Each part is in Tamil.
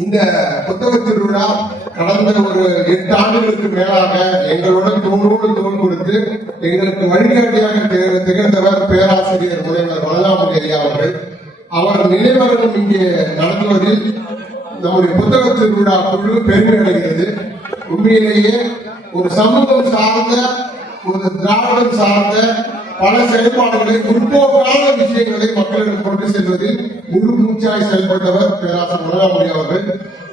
இந்த புத்தக திருவிழா கடந்த ஒரு 8 ஆண்டுகளுக்கு மேலாக எங்களுடன் தோளோடு தோள் கொடுத்து எங்களுக்கு வழிகாட்டியாக திகழ்ந்தவர் பேராசிரியர் முனைவர் வளராமணி ஐயா அவர்கள். அவர் நினைவகம் இங்கே நடத்துவதில் நம்முடைய புத்தக திருவிழா குழு பெருமை அடைகிறது. உண்மையிலேயே ஒரு சமூகம் சார்ந்த, ஒரு திராவிடம் சார்ந்த பல செயல்பாடுகளை, முற்போக்கான விஷயங்களை மக்களிடம் கொண்டு செல்வதில் முழு மூச்சாய் செயல்பட்டவர் பேராசிரியர் வளராமணி அவர்கள்.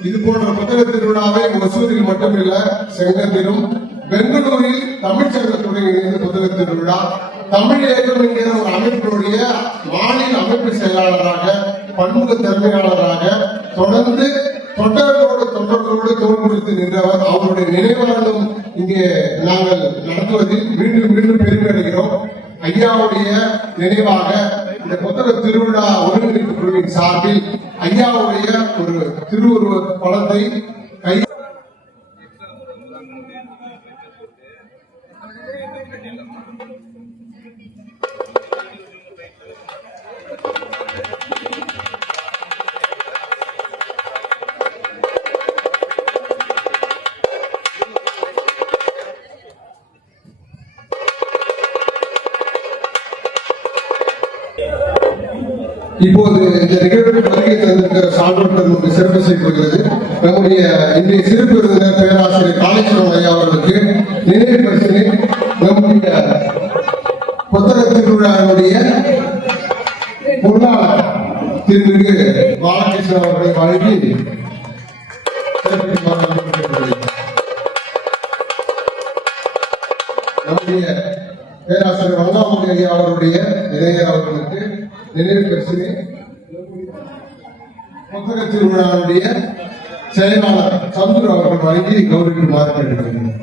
இது போன்ற புத்தக திருவிழாவை ஒசூரில் மட்டுமில்ல, செங்கத்திலும் பெங்களூரில் தமிழ்ச்சங்கத்துடன் இணைந்து புத்தக திருவிழா, தமிழ் இயக்கம் என்கிற ஒரு அமைப்பினுடைய மாநில அமைப்பு செயலாளராக, பன்முக திறமையாளராக தொடர்ந்து தொண்டர்களோடு தோல் கொடுத்து நின்றவர். அவருடைய நினைவாளரும் இங்கே நாங்கள் நடத்துவதில் மீண்டும் மீண்டும் பெருமை அடைகிறோம். ஐயாவுடைய நினைவாக இந்த புத்தக திருவிழா ஒருங்கிணைப்பு குழுவின் சார்பில் ஐயாவுடைய ஒரு திருவுருவ படத்தை இப்போது இந்த நிகழ்வுக்கு வருகை தந்திருக்கிற சான்றோர்களுக்கு சிறப்பு செய்யப்படுகிறது. நம்முடைய இன்றைய சிறப்பு விருந்தினர் பேராசிரியர் காளேஸ்வரம் ஐயா அவர்களுக்கு நினைவு பரிசினை நம்முடைய புத்தக திருவிழாவுடைய பொருளாளர் திருமிகு பாலகிருஷ்ணன் அவர்களை வழங்கி நம்முடைய பேராசிரியர் வளராமணி ஐயா அவருடைய இளைஞர் அவர்களுக்கு நினைவு பரிசினை புத்தக திருவிழாவுடைய செயலாளர் சந்துரு அவர்கள் வழங்கி கௌரவிக்குமாறு கேட்டுக்கொள்கிறேன்.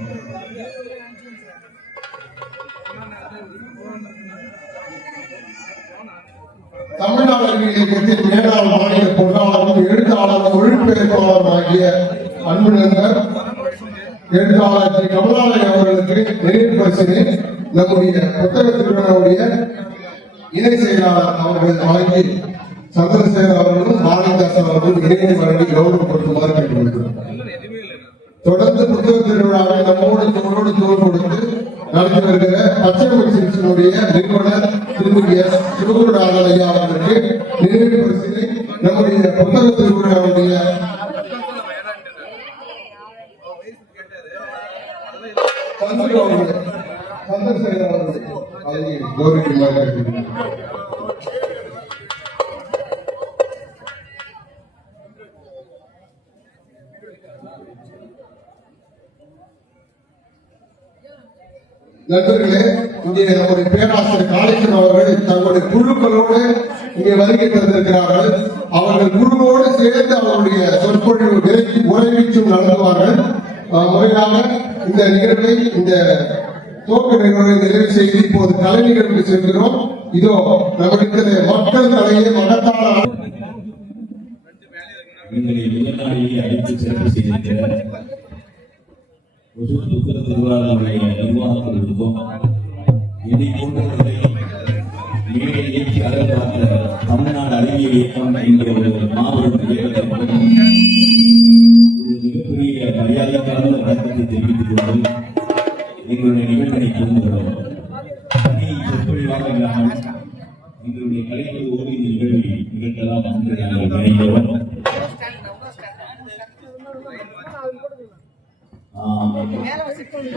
தமிழ்நாடு அறிவியல் இயக்கத்தின் மேலாள் மாநில பொருளாளரும் எழுத்தாளரும் மொழிபெயர்ப்பாளரும் ஆகிய அன்பு நண்பர் எழுத்தாளர் ஸ்ரீ கமலாலய அவர்களுக்கு நினைவு பரிசினை நம்முடைய புத்தக திருவிழாவுடைய இணை செயலாளர் அவர்கள் வழங்கி சந்திரசேகர் அவர்களும் பாரதிதாசன் அவர்களும் இணைந்து வழங்கி கௌரவப்படுத்துமாறு கேட்டுக்கொள்கிறோம். தொடர்ந்து புத்தக திருவிழாவை நம்மோடு தோளோடு தோள் கொடுத்து நடத்தி வருகிற பச்சை மிஷனுடைய நிறுவனர் திருமதி எஸ் சிவகுருநாதன் ஐயா அவர்களுக்கு நினைவு பரிசினை நம்முடைய புத்தக திருவிழாவுடைய சந்திரசேகர் அவர்கள் வழங்கி கௌரவிக்குமாறு கேட்டுக்கொள்கிறோம். நண்பர்களே, இங்கே நம்முடைய பேராசிரியர் காளேஸ்வரன் அவர்கள் தங்களுடைய குழுக்களோடு இங்கே வருகை தந்திருக்கிறார்கள். அவர்கள் குழுவோடு சேர்ந்து அவருடைய சொற்பொழிவு உரைவீச்சும் நடத்துவார்கள். முறையாக இந்த நிகழ்வை, இந்த துவக்க நிகழ்வை நிறைவு செய்து இப்போது கலை நிகழ்வுக்கு செல்கிறோம். இதோ நம்முடைய மக்கள் தலையை மகத்தான அழைத்து சிறப்பு செய்திருக்கிற புத்தக திருவிழாவுடைய நிர்வாகத்திற்கும் இதை போன்றவர்களை மேலே இயக்கி அகற்றாத தமிழ்நாடு அறிவியல் இயக்கம் என்கிற ஒரு மாபெரும் இயக்கத்திற்கும் ஒரு மிகப்பெரிய மரியாதைக்கான வணக்கத்தை தெரிவித்துக் கொண்டு எங்களுடைய நிகழ்வினை துவங்குகிறோம். சொற்பொழிவாக இல்லாமல் எங்களுடைய கலைஞரோடு இந்த நிகழ்வை நிகழ்த்தலாம் என்று நாங்கள் நினைக்கிறோம்.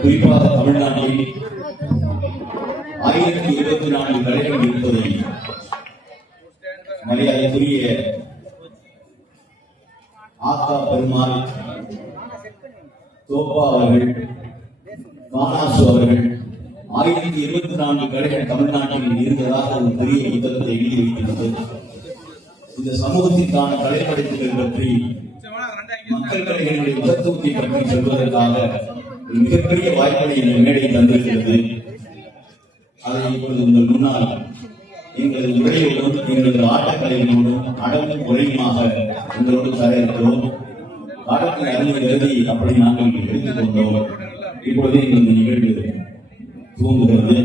குறிப்பாக தமிழ்நாட்டில் 1024 கலைகள் இருப்பதை மரியாதைக்குரிய ஆத்தா பெருமாள் தோப்பா அவர்கள், கானாசு அவர்கள் 1024 கலைகள் தமிழ்நாட்டில் இருந்ததாக ஒரு பெரிய புத்தகத்தை எழுதி வைக்கிறது. இந்த சமூகத்திற்கான கலைப்படைப்புகள் பற்றி, மக்கள் கலைகளுடைய முகத்துவத்தை பற்றி சொல்வதற்காக ஒரு மிகப்பெரிய வாய்ப்பை இந்த மேடை தந்திருக்கிறது. அதை இப்பொழுது உங்கள் முன்னால் எங்களது உரையோடும் எங்களது ஆட்டக்கலைகளோடும் அடங்கும் உரையுமாக உங்களோடு தர இருக்கிறோம். காலத்தின் அறிவு கருதி அப்படி நாங்கள் எடுத்துக் கொண்டோம். இப்பொழுது எங்களது நிகழ்வு துவங்குகிறது.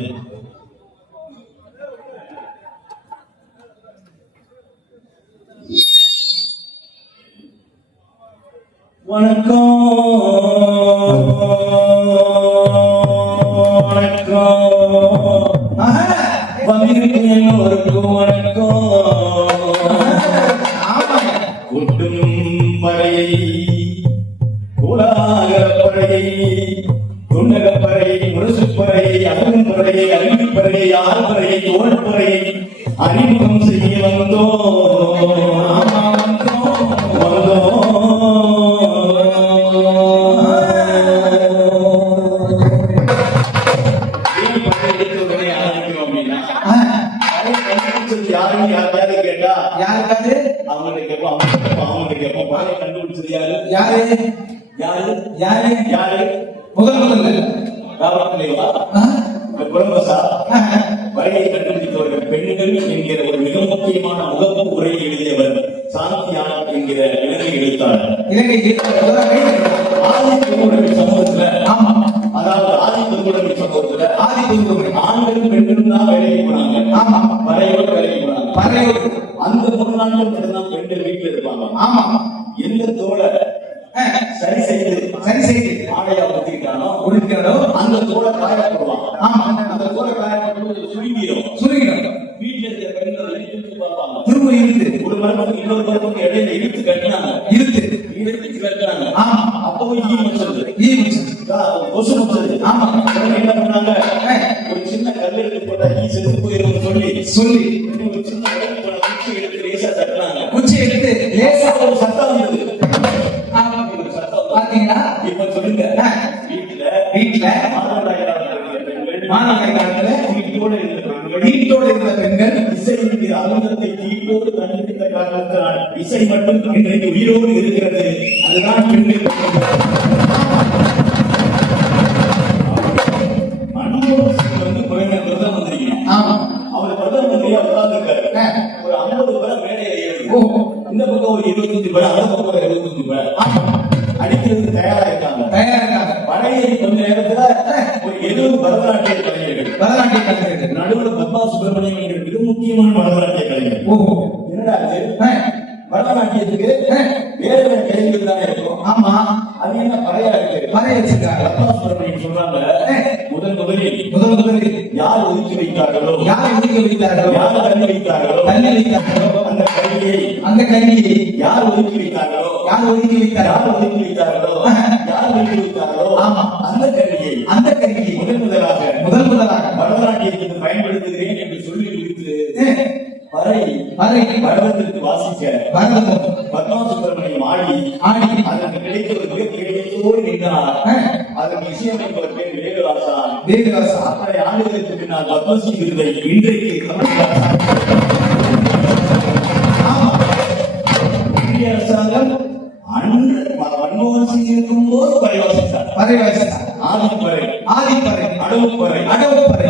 வணக்கம் வணக்கம் வந்திருக்கும் எல்லோருக்கும் வணக்கம். கூட்டும் படையை கோலாகலப்படையை துண்டகப்படையை முரசுப்படையை அரும்படையை அறிவுப்படையை ஆழ்படையை தோல்படையை அறிமுகம் செய்ய வந்தோம் வந்தோம். யாரும் யாரையாவது கேட்டா யாருக்காது அவங்கள்ட்ட கேட்போம் அவங்கள்ட்ட கேட்போம் பாலை கண்டுபிடிச்சது யாரு யாரு யாரு யாரு யாரு முதல்ல ராவணேவா குரம்பசா வரையை கண்டுபிடித்தவர்கள் பெண்கள் என்கிற ஒரு மிக முக்கியமான முகப்பு உரையை எழுதியவர் சாந்தியானா என்கிற இலங்கை எழுத்தாளர். இலங்கை ஆதி பெருங்குடி சமூகத்துல ஆமா அதாவது ஆதி பெருங்குடி சமூகத்துல ஆதி பெருங்குடி ஆண்களும் பெண்களும் தான் வேலைக்கு போனாங்க. ஆமா வரையோடு வேலைக்கு போனாங்க. பறையோடு அந்த 3 நாட்கள் மட்டும்தான் பெண்கள் வீட்டுல இருப்பாங்க. ஆமா எந்த தோலை சரி செய்து ஆடையா ஊத்திட்டானோ உடுக்கிறதோ அந்த தோலை காயப்படுவாங்க. ஆமா அந்த தோலை காயப்பட்டு சுருங்கிடும். சுருங்கிடும் வீட்டுல இருக்கிற பெண்கள் இழுத்து பார்ப்பாங்க. திரும்ப இழுத்து ஒரு மரத்துக்கு இன்னொரு மரத்துக்கு இடையில இழுத்து கட்டினாங்க. இழுத்து கட்டினாங்க. ஆமா அப்போ ஈ முடிச்சது கொசு முடிச்சது. ஆமா உடனே என்ன பண்ணாங்க, ஒரு சின்ன கல் எடுத்து போட்டா ஈ செத்து போயிரும் சொல்லி ஒரு சின்ன கல் போன குச்சி எடுத்து லேசா தட்டினாங்க. குச்சி எடுத்து லேசா ஒரு சத்தம் வந்தது. ஆமா பாத்தீங்களா இப்ப சொல்லுங்க, வீட்டுல மாதவிடாய் காலத்துல வீட்டோடு இருந்த பெண்கள் இசையின் அமிர்தத்தை தீட்டோடு கண்டுபிடித்த காரணத்தினால் இசை மட்டும் இன்றைக்கு உயிரோடு இருக்கிறது. அதுதான் பெண்கள். மன்மோகன் சிங் வந்து பிரதம மந்திரி. ஆமா அவர் பிரதம மந்திரியா உட்கார்ந்துருக்காரு. ஒரு 50 பேர் மேடையில ஏறி இந்த பக்கம் ஒரு 25 பேர், அந்த பக்கம் ஒரு 75 பேர் அடிக்கிறதுக்கு தயாரா இருக்காங்க. வரையை கொஞ்ச நேரத்துல ஒரு 70 பரதநாட்டிய கலைஞர்கள், நடுவுல பத்மா சுப்பிரமணியம் என்கிற மிக முக்கியமான பரதநாட்டிய கலைஞர். என்னடா இது, பரதநாட்டியத்துக்கு வேற வேற கலைஞர்கள் தானே இருக்கும். ஆமா அது என்ன பறையா இருக்கு, பறைய வச்சிருக்காங்க. பத்மா சுப்பிரமணியம் சொல்றாங்க, முதலில் யார் ஒதுக்கி வைத்தார்களோ, யார் ஒதுக்கி வைத்தார்களோ, யார் தள்ளி வைத்தார்களோ, அந்த கல்வியை யார் ஒதுக்கி வைத்தார்களோ, யார் ஒதுக்கி வைத்தார்களோ, ஆமா அந்த கல்வியை முதல் முதலாக பரதநாட்டியத்துக்கு பயன்படுத்துகிறேன் என்று சொல்லி முடித்து பறை பரதத்திற்கு வாசிக்க பத்மா சுப்பிரமணியம் ஆடி அதற்கு கிடைத்த ஒரு மிகப்பெரியதோடு நின்றார். அதற்கு இசையமைப்பவர் பேர் வேலுராசா. அத்தனை ஆண்டுகளுக்கு பின்னால் பத்மஸ்ரீ விருதை இன்றைக்கு இந்திய அரசாங்கம் அன்று மன்மோகன் சிங் இருக்கும் போது பறை வாசித்தார். ஆதிப்பறை, அடவுப்பறை, ஆண்டுப்பறை,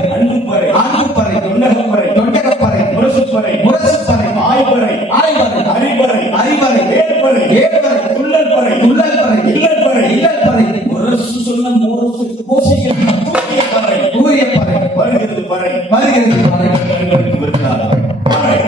தொண்டகப்பறை, முரசுப்பறை, ஆய்ப்பறை, அறிப்பறை, ஏற்பறை, துள்ளல்பறை, இல்லல்பறை, முரசு சொன்ன முரசு கூறியப்பறை, வருகிறது பறை கண்களுக்கு வருகிறார். பறை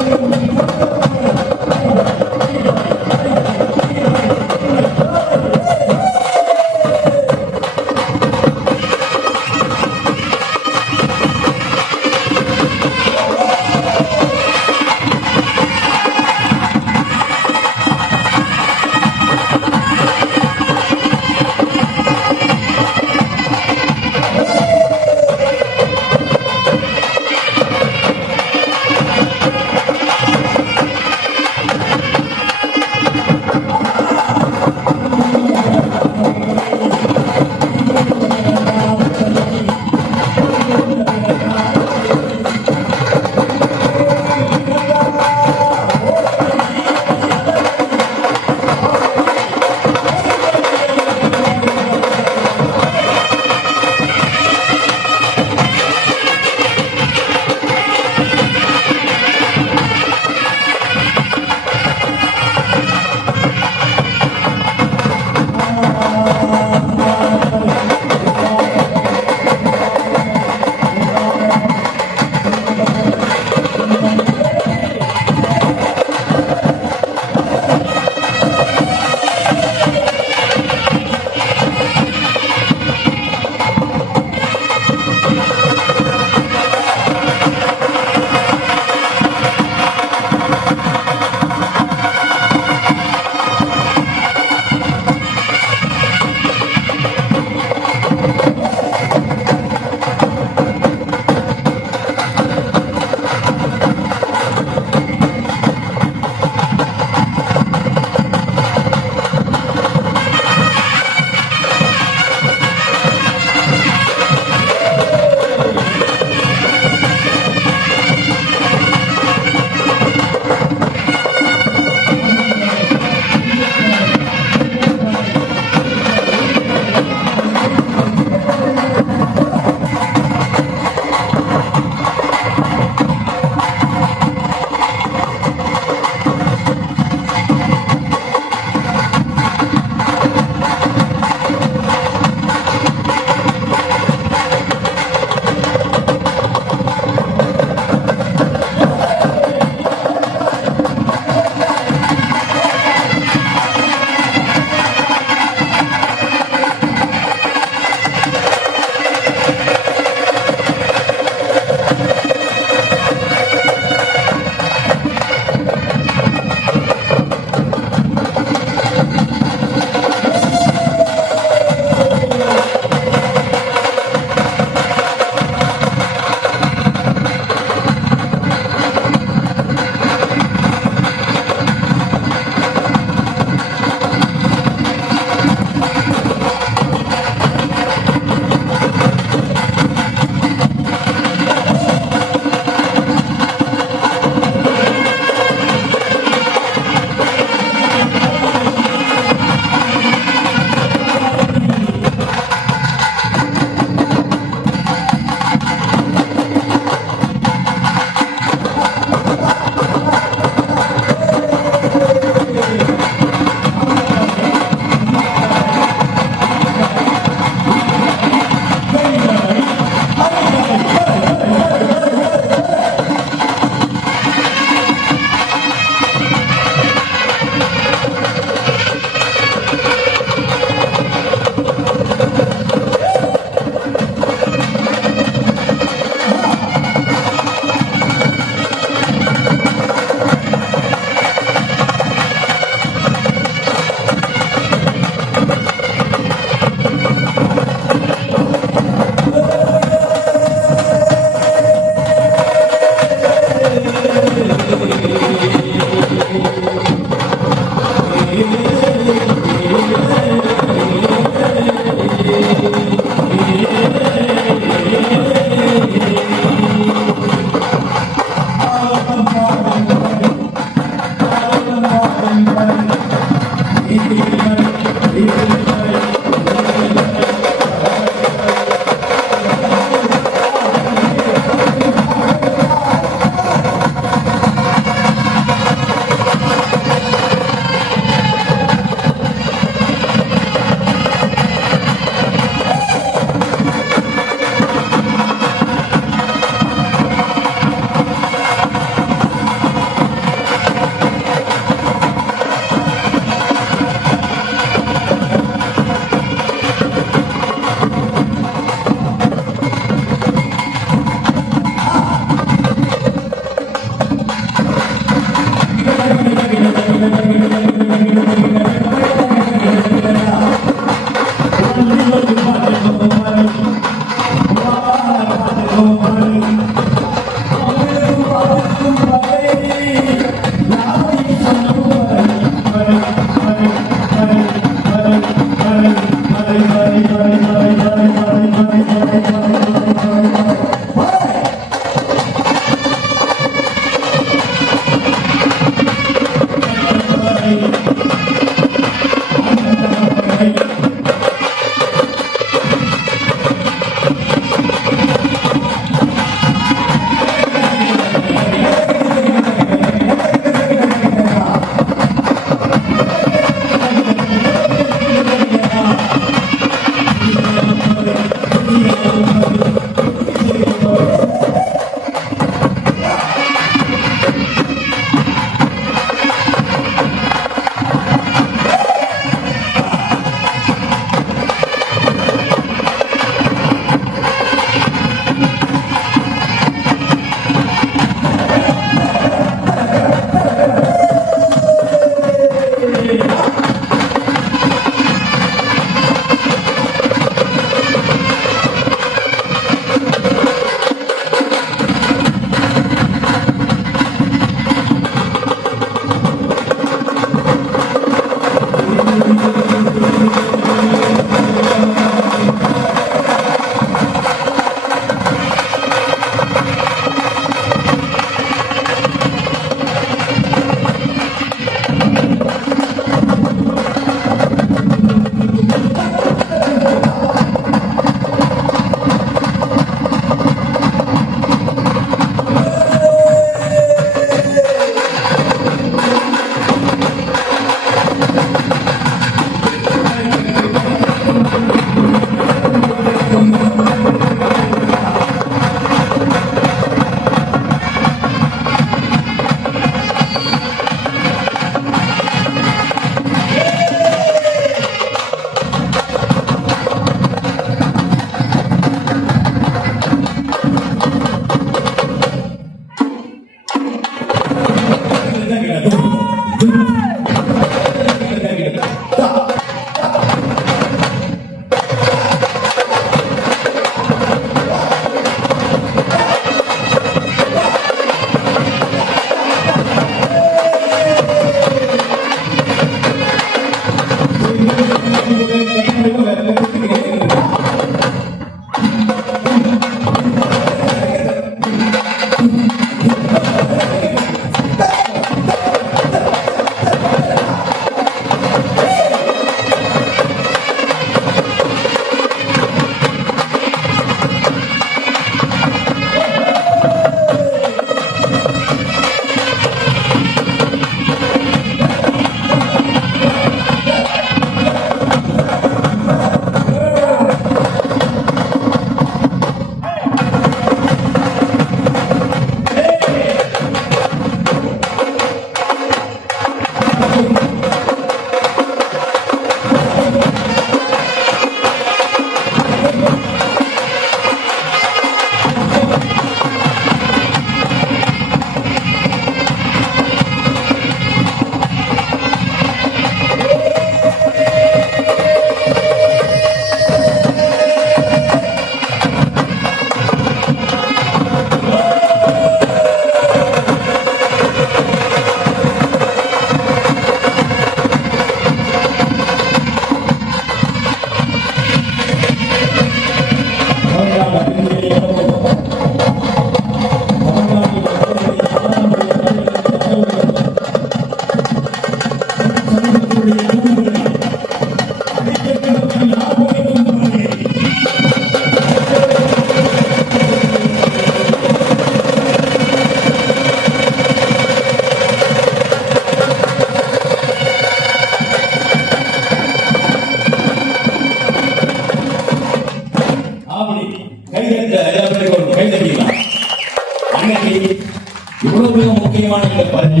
இவ்வளவு முக்கியமான இந்த பறவை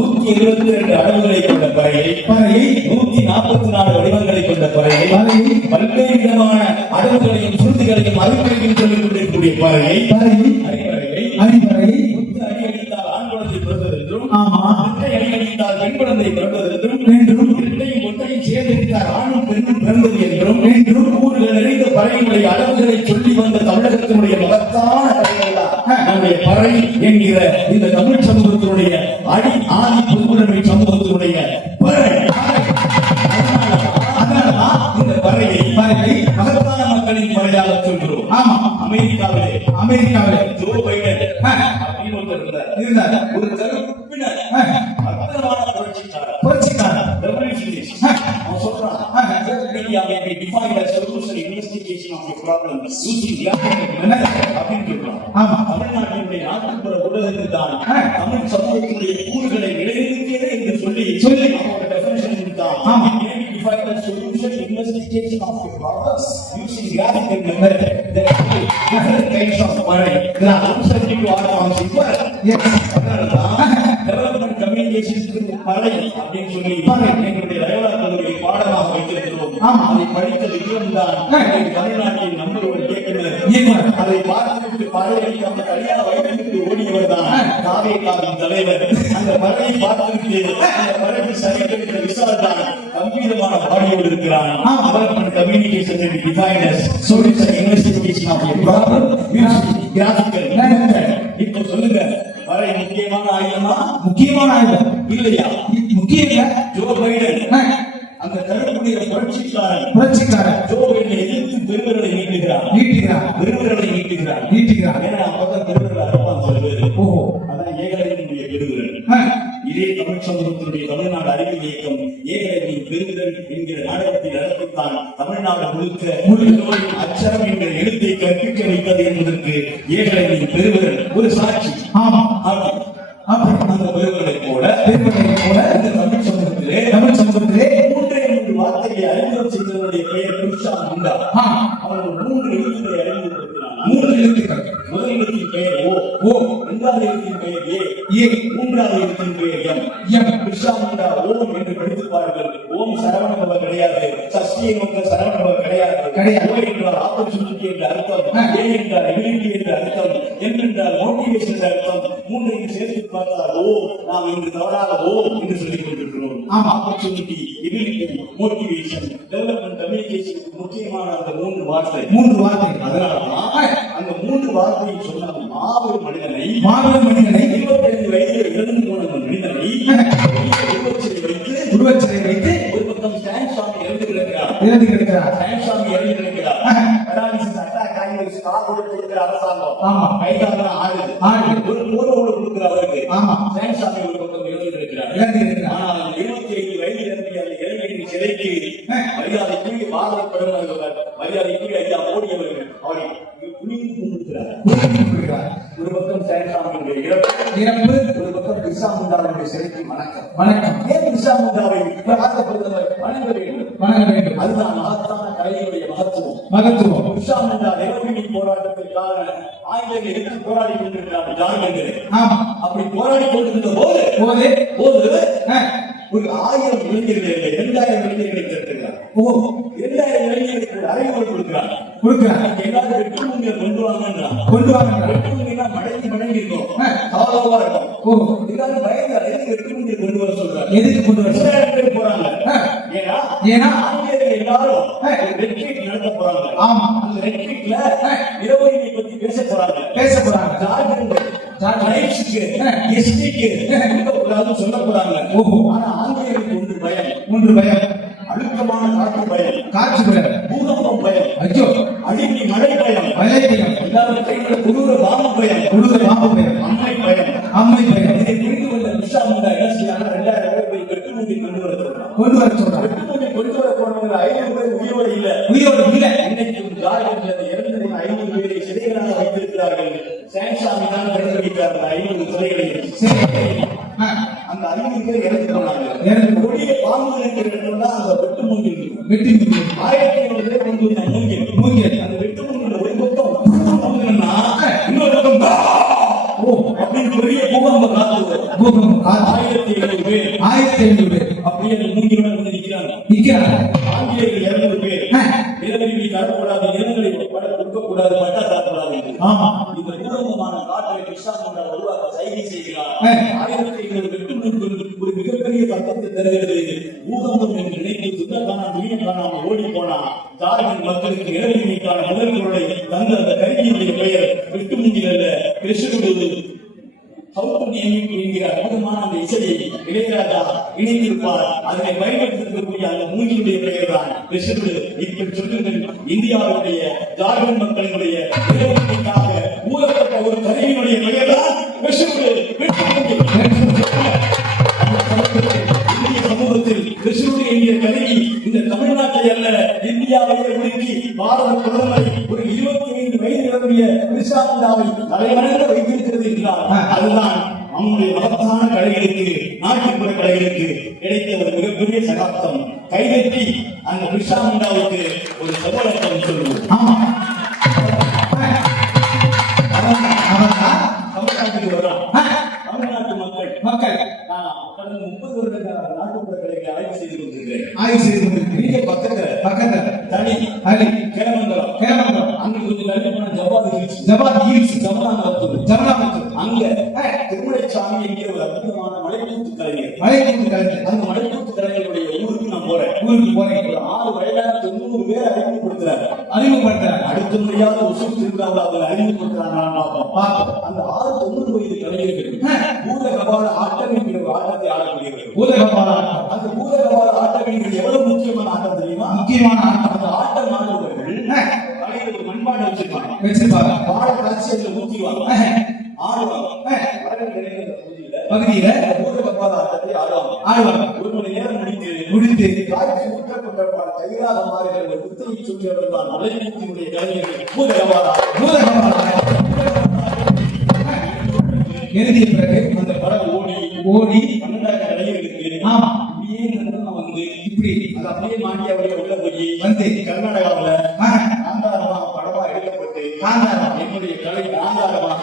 172 அளவுகளை கொண்ட பறவை 144 வடிவங்களை கொண்ட பறவை பல்வேறு விதமான அளவுகளையும் சுருதிகளையும் அறிவுகளையும் சொல்லிக் கொண்டிருக்கக்கூடிய பறவை அடியடித்தால் ஆண் குழந்தை பிறந்தது என்றும் அடியடித்தால் பெண் குழந்தை பிறந்தது என்றும் இரண்டையும் ஒன்றையும் சேர்ந்திருந்தால் ஆணும் பெண்ணும் பிறந்தது என்றும் ஊர்கள் நிறைந்த பறவைகளுடைய அளவுகளை சொல்லி வந்த தமிழகத்தினுடைய மகத்தான நம்முடைய பறை என்கிற இந்த தமிழ் சமூகத்தினுடைய அடி ஆதி பொதுவுடைமை சமூகத்தினுடைய பறை. அதனால்தான் இந்த பறையை மகத்தான மக்களின் பறையாக சொல்கிறோம். ஆமா, அமெரிக்காவிலே ஜோ பைடன் அப்படின்னு ஒருத்தர் இருந்தார். ஒரு கருப்பினர் அற்புதமான புரட்சிக்காரர் ரெவல்யூஷனரிஸ்ட். அவன் சொல்றான், media may be defined as solution investigation of a problem using graphical method அப்படின்னு சொல்றான். ஆமா, தமிழ்நாட்டினுடைய நாட்டுப்புற ஊடகத்தில் தான் தமிழ் சமூகத்தினுடைய கூறுகளை நிலைநிறுத்தியது என்று சொல்லி அவரோட டெஃபினிஷன் இருந்தான். ஆமா, may be defined as solution investigation of a problem using graphical method. There are different kinds of பறை. There are 172 art forms in பறை. டெவலப்மெண்ட் கம்யூனிகேஷன் பறை அப்படின்னு சொல்லி எங்களுடைய ரயோலாக்களுடைய பாடமாக வைத்திருக்கிறோம். அதை படித்த விக்ரம் தான் தமிழ்நாட்டின் நம்பர் ஒரு இயக்குனர். அதை பார்த்துவிட்டு பறையடிக்காம கல்யாண வயதுக்கு ஓடியவர் தான் காவியின் தலைவர். அந்த பறையை பார்த்துவிட்டு அந்த பறைக்கு சரிக்கிற விசால் தான் கம்பீரமான பாடியோடு இருக்கிறான். Development communication defined as solution investigation of a problem using graphical method. இப்போ சொல்லுங்க, பறை முக்கியமான ஆயுதமா? முக்கியமான ஆயுதம் இல்லையா? முக்கியம் இல்ல. ஜோ பைடன் அந்த கருப்புடைய புரட்சிக்காரன் ஜோ பைடனை எதிர்த்து பெருவர்களை நீட்டுகிறார். ஏன்னா அப்பதான் பெருவர்கள் அறுப்பான் சில பேர். ஓஹோ, அதான் ஏகலைவனுடைய பெருவிரல். இதே தமிழ் சமூகத்தினுடைய தமிழ்நாடு அறிவியல் இயக்கம் ஏகலைவனின் பெருவிரல் என்கிற நாடகத்தில் நடத்தித்தான் தமிழ்நாடு முழுக்க அச்சரம் என்கிற எழுத்தை கற்பிக்க வைத்தது என்பதற்கு ஏகலைவனின் பெருவிரல் ஒரு சாட்சி. ஆமா, அந்த பெருவர்களை போல இந்த தமிழ் சமூகத்திலே 3 வார்த்தையை அறிமுகம் செய்தவருடைய பெயர் குருஷா முண்டா. அவர் 3 எழுத்துக்களை அறிமுகப்படுத்தினார். 3 எழுத்துக்கள். முதல் எழுத்தின் பெயர் ஓ. இரண்டாவது எழுத்தின் பெயர் ஏ. மூன்றாவது எழுத்தின் பெயர் எம். பிர்சா முண்டா ஓம் என்று படித்து பாருங்கள். ஓம் சரவணபவ கிடையாது, சஷ்டியை நோக்க சரவணபவ கிடையாது. ஓ என்றால் ஆப்பர்ச்சுனிட்டி என்ற அர்த்தம், ஏ என்றால் எபிலிட்டி என்ற அர்த்தம், எம் என்றால் மோட்டிவேஷன் என்ற அர்த்தம். மூன்றையும் சேர்த்து பார்த்தால் ஓ, நாம் இன்று தவறாக ஓ என்று சொல்லிக் கொண்டிருக்கிறோம். Opportunity, ability, motivation, development, communication முக்கியமான அந்த 3 வார்த்தை. அதனாலதான் அந்த 3 வார்த்தையை சொன்ன மாபெரும் மனிதனை 25 வயதில் இறந்து போன மனிதனை உருவச்சிலை வைத்து ஒரு பக்கம் ஸ்டாண்ட் சாமி இறந்து கிடக்கிறார். ஸ்டாண்ட் சாமி இறந்து கிடக்கிறார். பெராலிசிஸ் அட்டாக் ஆகி ஸ்கார் கொடுக்கிற அரசாங்கம் கைதான ஆடு ஒரு போரோடு கொடுக்கிற அவருக்கு ஸ்டாண்ட் சாமி ஒரு பக்கம் இறந்து கிடக்கிறார். ஆனால் 25 வயதில் இறங்கிய அந்த இளைஞரின் சிலைக்கு மரியாதைக்குரிய பாரத பிரதமர் மரியாதைக்குரிய ஐயா மோடி அவர்கள் அவரை குனிந்து கும்பிடுகிறார். ஒரு பக்கம் ஸ்டாண்ட் இறப்பு, ஒரு பக்கம் பிர்சா முண்டாவுடைய சிலைக்கு வணக்கம். ஏன் பிர்சா முண்டாவை பாரத பிரதமர் வணங்க வேண்டும்? அதுதான் மகத்தான கலையினுடைய மகத்துவம். பிர்சா முண்டா நெருப்பினி போராட்டத்திற்காக ஆங்கிலேயர்கள் எடுத்து போராடி கொண்டிருக்கிறார் ஜார்க்கண்டில். அப்படி போராடி கொண்டிருந்த போது ஒரு 1000 இளைஞர்களை 2000 இளைஞர்களை திரட்டுகிறார். 2000 இளைஞர்களுக்கு ஒரு அறிவுரை கொடுக்கிறார். எல்லாரும் வெட்டுமுங்க கொண்டு வாங்க. வெட்டுமுங்கன்னா மடங்கி இருக்கும், காலவா இருக்கும். எல்லாரும் பயந்தார். எதுக்கு வெட்டுமுங்க கொண்டு வர சொல்றாரு? எதுக்கு கொண்டு வர? 2000 பேர் போறாங்க. ஏன்னா ஆங்கிலேயர்கள் எல்லாரும் ரெட்ரீட் நடத்த போறாங்க. அந்த ரெட்ரீட்ல இரவுரிமை பத்தி பேச போறாங்க. ஜார்ஜ் சொல்ல போறாங்க. ஆனா ஆங்கிலேயருக்கு ஒன்று பயம், அழுத்தமான காற்று பயம், பூகம்பம் பயம், ஐயோ அடிக்கடி மழை பயம், எல்லாவற்றையும் கொடூர பாம்பு பயம், அம்மை பயம். இதை புரிந்து கொண்ட பிர்சா முண்டா என்ன செய்யறாங்க? 2000 பேர் போய் வெட்டுமுடி கொண்டு வர சொல்றாங்க. வெட்டுமுடி கொண்டு வர போனவங்க 500 பேர் உயிரோடு இல்ல. இன்னைக்கு ஜார்க்கண்ட்ல இறந்த 500 பேரை சிலைகளாக வைத்திருக்கிறார்கள். சாம்சாமி தான் திறந்து வைத்தார் 500 சிலைகளை. அந்த 500 பேர் இறந்து போனாங்க. கொடிய பாம்புகள் இருக்கிறதா அந்த வெட்டு மூங்கில் 1500 பேர் கொண்டு வந்த மூங்கில். அந்த வெட்டு மூங்கில் ஒரு பக்கம் மூங்கில்னா இன்னொரு பக்கம் அப்படின்னு பெரிய பூகம்ப காத்து 1500 பேர் அப்படியே அந்த மூங்கிலோட வந்து நிக்கிறாங்க. ஆங்கிலேயர்கள் 200 பேர் நிலவரி தரக்கூடாது, நிலங்களை கொடுக்கக்கூடாது, பட்டா தரக்கூடாது. இந்த பூகம்பமான காற்றை பிர்சா முண்டா உருவாக்க சைகை செய்கிறார். 1500 வெட்டுமுடிகள் ஒரு மிகப்பெரிய சத்தத்தை தருகிறது. பூகம்பம் என்று நினைத்து துண்டக்கான காணாமல் ஓடி போனா ஜார்க்கண்ட் மக்களுக்கு நிலவரிமைக்கான முதல் குரலை தந்த அந்த கருவியுடைய பெயர் வெட்டுமுடிகள் அல்ல, கிருஷ்ணகுரு என்கிற அற்புதமான அந்த இசையை இளையராஜா இணைத்திருப்பார். அதனை பயன்படுத்திருக்கக்கூடிய அந்த மூங்கிலுடைய பெயர் தான் கிருஷ்ணகுரு. இப்படி சொல்லுங்கள், இந்தியாவுடைய ஜார்க்கண்ட் மக்களினுடைய இறைவனுக்காக ஊழப்பட்ட ஒரு கருவியினுடைய பெயர் தான் கிருஷ்ணகுரு. இந்திய சமூகத்தில் கிருஷ்ணகுரு என்கிற கருவி இந்த தமிழ்நாட்டை அல்ல இந்தியாவையே உருக்கி பாரத பிரதமரை ஒரு 25 வயது நிரம்பிய பிர்சா முண்டாவை தலைவணங்க வைத்திருக்கிறது என்றால் அதுதான் நம்முடைய மகத்தான கலைகளுக்கு, நாட்டுப்புற கலைகளுக்கு கிடைத்த ஒரு மிகப்பெரிய சகாப்தம். கைதட்டி அந்த பிர்சா முண்டாவுக்கு ஒரு சபலத்தம் சொல்லுவோம். தமிழ்நாட்டுக்கு வரும் தமிழ்நாட்டு மக்கள் கடந்த 30 வருடங்கள் நாட்டுப்புற கலைகளை ஆய்வு செய்து கொண்டிருக்கிறேன். பக்கத்துல தனி கேரமங்கலம் அங்க கொஞ்சம் தள்ளி போன ஜவாத் ஹில்ஸ் ஜமனாபுத்தூர் அங்க திருமலைச்சாமி என்கிற ஒரு அற்புதமான மலைக்கூத்து கலைஞர். அந்த மலைக்கூத்து கலைஞருடைய ஊருக்கு நான் போறேன். ஒரு 6 வயதான 90 பேர் அறிமுகப்படுத்துறாங்க. அடுத்த முறையாக உசுர் திருவிழாவில் அவங்க அறிமுகப்படுத்துறாங்க. அந்த 6-90 வயது கலைஞர்கள் பூதகபால ஆட்டம் என்கிற ஒரு ஆட்டத்தை ஆடக்கூடியவர்கள். அந்த பூதகபால ஆட்டம் என்கிற எவ்வளவு முக்கியமான ஆட்டம் தெரியுமா? முக்கியமான ஆட்டம். அந்த ஆட்டம் ஆடுபவர்கள் தலையில் ஒரு மண்பானை வச்சிருப்பாங்க. பாட காட்சியை ஊற்றிடுவாங்க, ஆடுவாங்க. பகுதியில பூதகபால ஆட்டத்தை ஆடுவாங்க. 1 மணி நேரம் முடித்து காட்சி ஊற்றப்பட்ட கைலாக மாறுகிற புத்தையை சொல்லியவர்கள் தான் மலைக்கூத்தினுடைய கலைஞர்கள். பூதகபால எழுதிய பிறகு அந்த படம் ஓடி 12 கலைஞர்களுக்கு இப்படியே வந்து இப்படி அது அப்படியே மாட்டி அப்படியே உள்ள போய் வந்து கர்நாடகாவில் படமா எடுக்க காந்தாரம். என்னுடைய கலை காந்தாரமாக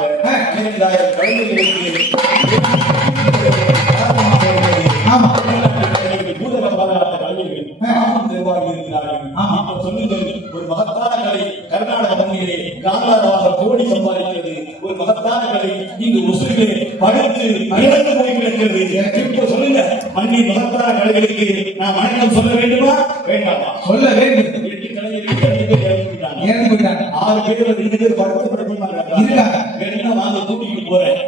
2000 கலைஞர்களுக்கு ஆமா. பூதக பாராட்ட கலைஞர்கள் நிர்வாகி இருக்கிறார்கள். இப்ப சொல்லுங்கள், ஒரு மகத்தான கலை கர்நாடக மண்ணிலே காந்தாரமாக கோடி சம்பாதிக்கிறது. ஒரு மகத்தான கலை இங்கு உசுரிலே படுத்து இறந்து போய் கிடக்கிறது. இப்ப சொல்லுங்க, மண்ணின் மகத்தான கலைகளுக்கு நான் வணக்கம் சொல்ல வேண்டுமா வேண்டாமா? சொல்ல வேண்டும். 8 கலைஞர்கள் 2 பேர் இறந்து இறந்து போயிட்டாங்க. 6 பேர் 2 பேர் படுத்து இருக்காங்க. வேணும்னா வாங்க கூட்டிட்டு போறேன்.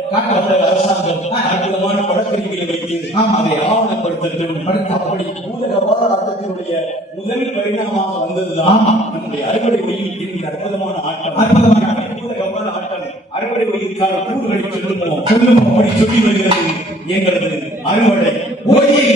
அரசாங்கம் அற்புதமான படப்பிடிப்புகளை வைத்து அதை ஆவணப்படுத்தட்டும். அப்படி பூதக பாராட்டத்தினுடைய முதல் பரிணாமமாக வந்ததுதான் நம்முடைய அறுவடை ஒயில் என்கிற அற்புதமான ஆட்டம். பூதக பாராட்டம் அறுவடை ஒயிலுக்கான கூறுகளை சொல்லுவோம். அப்படி சொல்லி வருகிறது எங்களது அறுவடை ஒயில்.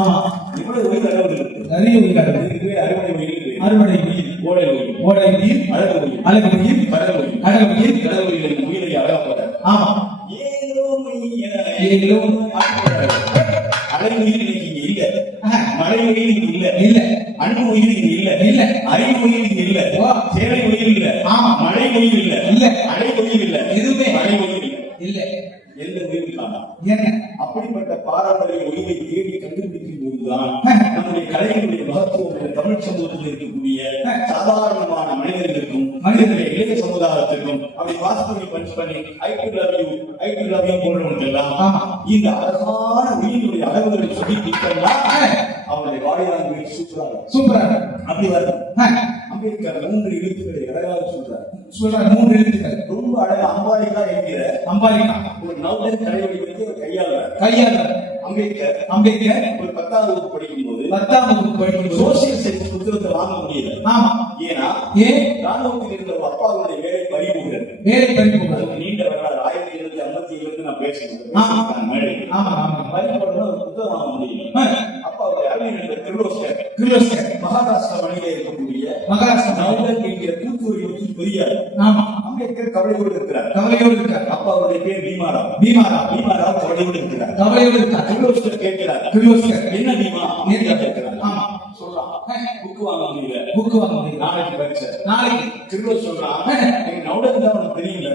ஆமா. இவ்வளவு உயிர் அளவு இருக்கு. நிறைய உயிர் அளவு. இதுக்கு பேர் அறுவடை உயிர். அறுவடை உயிர், ஓடை உயிர், ஓடை உயிர், அழகு உயிர், அழகு உயிர், கடல் உயிர், கடல் உயிர், கடல் உயிரின் உயிரை அழகாப்பட்டார். ஆமா. ஏதோ மையன ஏதோ அழகு உயிர் இன்னைக்கு இங்க இல்ல. மழை உயிர் இங்க இல்ல. இல்ல. அன்பு உயிர் இங்க இல்ல. இல்ல. அறிவு உயிர் இங்க இல்ல. ஓ. சேவை உயிர் இல்ல. ஆமா. மழை உயிர் இல்ல. இல்ல. அடை உயிர் இல்ல. எதுவுமே மழை உயிர் இல்ல. இல்ல. எந்த உயிரும் காணாம். என்ன? அப்படிப்பட்ட பாரம்பரிய உயிரை தேடி கண்டுபிடிக்கும் போதுதான் நம்முடைய கலைகளுடைய மகத்துவம் தமிழ் சமூகத்தில் இருக்கக்கூடிய சாதாரணமான மனிதர்களுக்கும் மனிதனுடைய இளைய சமுதாயத்திற்கும் அப்படி பாஸ் பண்ணி பஞ்ச் பண்ணி ஐ டு லவ் யூ போன்றவங்களுக்கெல்லாம் இந்த அழகான உயிரினுடைய அளவுகளை சொல்லி கொடுத்தா அவனுடைய வாழையாளர்கள் சூப்பரா அப்படி வருது. அம்பேத்கர் 3 எழுத்துக்களை அழகாக சொல்றார். 3 எழுத்துக்கள் ரொம்ப அழகா அம்பாலிகா என்கிற அம்பாலிகா ஒரு நவதன் தலைவலி வந்து கையாள அம்பேத்கர் ஒரு 10ஆம் வகுப்பு படிக்கும் போது 10ஆம் வகுப்பு படிக்கும் சோசியல் சயின்ஸ் புத்தகத்தை வாங்க முடியல. ஆமா. ஏன் ராணுவத்தில் இருந்த ஒரு அப்பாவுடைய வேலை பறிபோகிறது. நீண்ட வரலாறு 1757 நான் பேசுகிறேன். பறிபோடுறது ஒரு புத்தகம் வாங்க முடியல. அப்பாவுடைய அறிவியல் கிர்லோஸ்கர் மகாராஷ்டிரா மணியில இருக்கக்கூடிய நவதன் என்கிற தூத்துக்குடி வச்சு பெரியார். அம்பேத்கர் கவலையோடு இருக்கிறார். அப்பாவுடைய பேர் பீமாராவ் கவலையோடு இருக்கிறார். கிர்லோஸ்கர் கேட்கிறார், என்ன பீமா கேட்கிறார். புக்கு வாங்க முடியல. நாளைக்கு பரிசு. கிர்லோஸ் சொல்றான், எங்க நவதன் தான் உனக்கு தெரியல.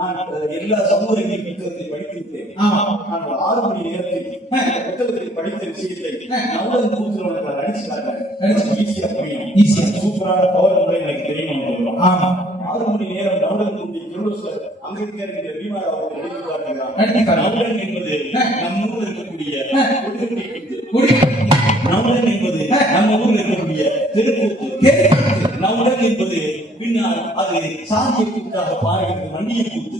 நான் எல்லா சமூக புத்தகத்தை படித்திருக்கேன். நான் 6 மணி நேரத்தில் புத்தகத்தை படித்த விஷயத்தை நவதன் கூத்துறவனை அடிச்சுட்டாங்க. ஈஸியா புரியும். சூப்பரான பவர் முறை எனக்கு தெரியும். 6 மணி நேரம் நவதன் கூட்டி கிர்லோஸ்கர் அம்பேத்கர் என்ற பீமாராவ் அவர்கள் எழுதி காட்டுகிறார். நவதன் என்பது நம் ஊரில் இருக்கக்கூடிய நவதன் என்பது நம்ம ஊரில் இருக்கக்கூடிய தெருக்கூத்து. நவதன் என்பது பின்னால் அது சாத்தியத்திற்காக பாடுகிறது மண்டிய கூத்து.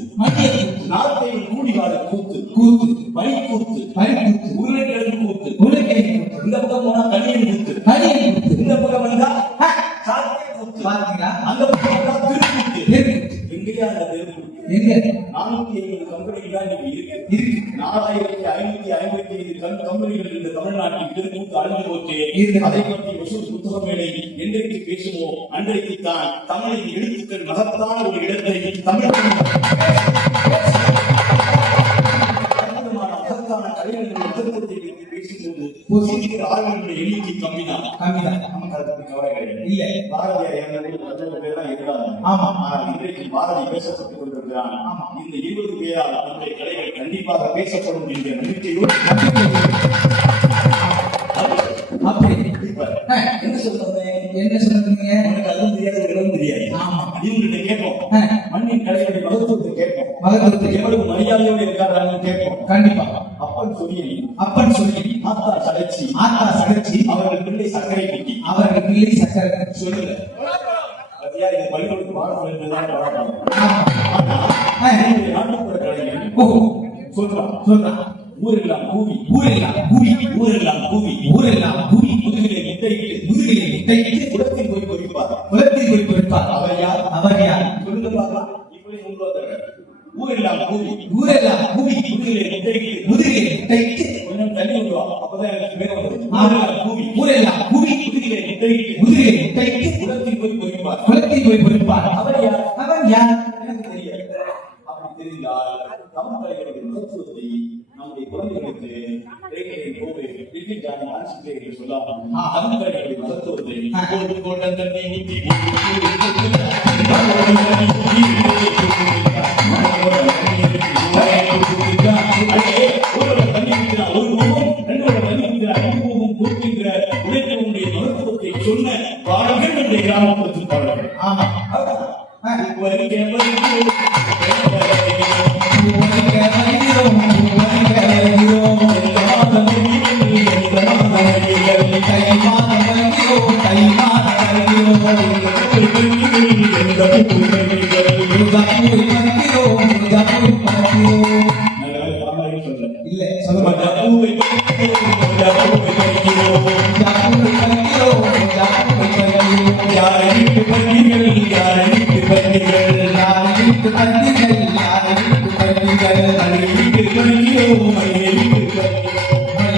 நாட்டை கூடிவாழ கூத்து, பனிக்கூத்து, உருளைக்கிழங்கு கூத்து. இந்த பக்கம் போனா கல்லியன் கூத்து. இந்த பக்கம் வந்தா சாத்திய கூத்து. அந்த பக்கம் வந்தா திருக்கூத்து. எங்கேயா அந்த தெருக்கூத்து? 450 கம்பெனிகள் தான் இருக்கு. 4555 கம்பெனிகள் இந்த தமிழ்நாட்டில் தெருக்கூத்து அழிந்து போச்சு. அதை பற்றி புத்தக மேலை என்றைக்கு பேசுவோம் அன்றைக்கு தான் தமிழின் எழுத்துக்கள் மகத்தான ஒரு இடத்தை தமிழ் மகத்தான கலைஞர்கள் பேசும்போது ஆர்வங்களுடைய எண்ணிக்கை கம்மிதான். நமக்கு அதை பற்றி கவலை கிடையாது. இல்ல, பாரதியார் இன்றைக்கு பாரதி பேசப்பட்டுக் கொண்டிருக்கிறான். இந்த 20 பேரால் நம்முடைய கலைகள் கண்டிப்பாக பேசப்படும் என்ற நம்பிக்கையோடு என்ன சொல்றீங்க? உனக்கு அதுவும் தெரியாது, இடம் தெரியாது. இவங்ககிட்ட கேட்போம், மண்ணின் கலைகளுடைய மகத்துவத்தை கேட்போம், எவ்வளவு மரியாதையோடு இருக்கார்கள் கேட்போம். கண்டிப்பா. அப்பன் சொல்லி ஆத்தா சடைச்சி அவர்கள் பிள்ளை சர்க்கரை குட்டி சொல்லுங்க. இது பள்ளிகளுக்கு பாடம் என்றுதான் நாட்டுப்புற கலைஞர் சொல்றான். ஊரெல்லாம் கூவி முதுகிலே முட்டையிட்டு குளத்தில் போய் பொறிப்பார். அவர் யார் சொல்லுங்க பார்க்கலாம். இப்படி ஊரெல்லாம் கூவி முதுகிலே முட்டையிட்டு கொஞ்சம் தள்ளி விடுவா. அப்பதான் எனக்கு பேர் வந்து ஊரெல்லாம் கூவி முதுகிலே முட்டையிட்டு குளத்தில் போய் பொறிப்பார். அவர் யார் எனக்கு தெரியாது. அப்படி தெரிந்தால் தமிழ் கலைகளுடைய மகத்துவத்தை நம்முடைய குழந்தைகளுக்கு சொல்லாமல் தமிழ் கலைகளுடைய மகத்துவத்தை மகத்துவத்தை சொன்ன பாடல்கள் நம்முடைய கிராமப்புறத்தில் பாடல்கள்.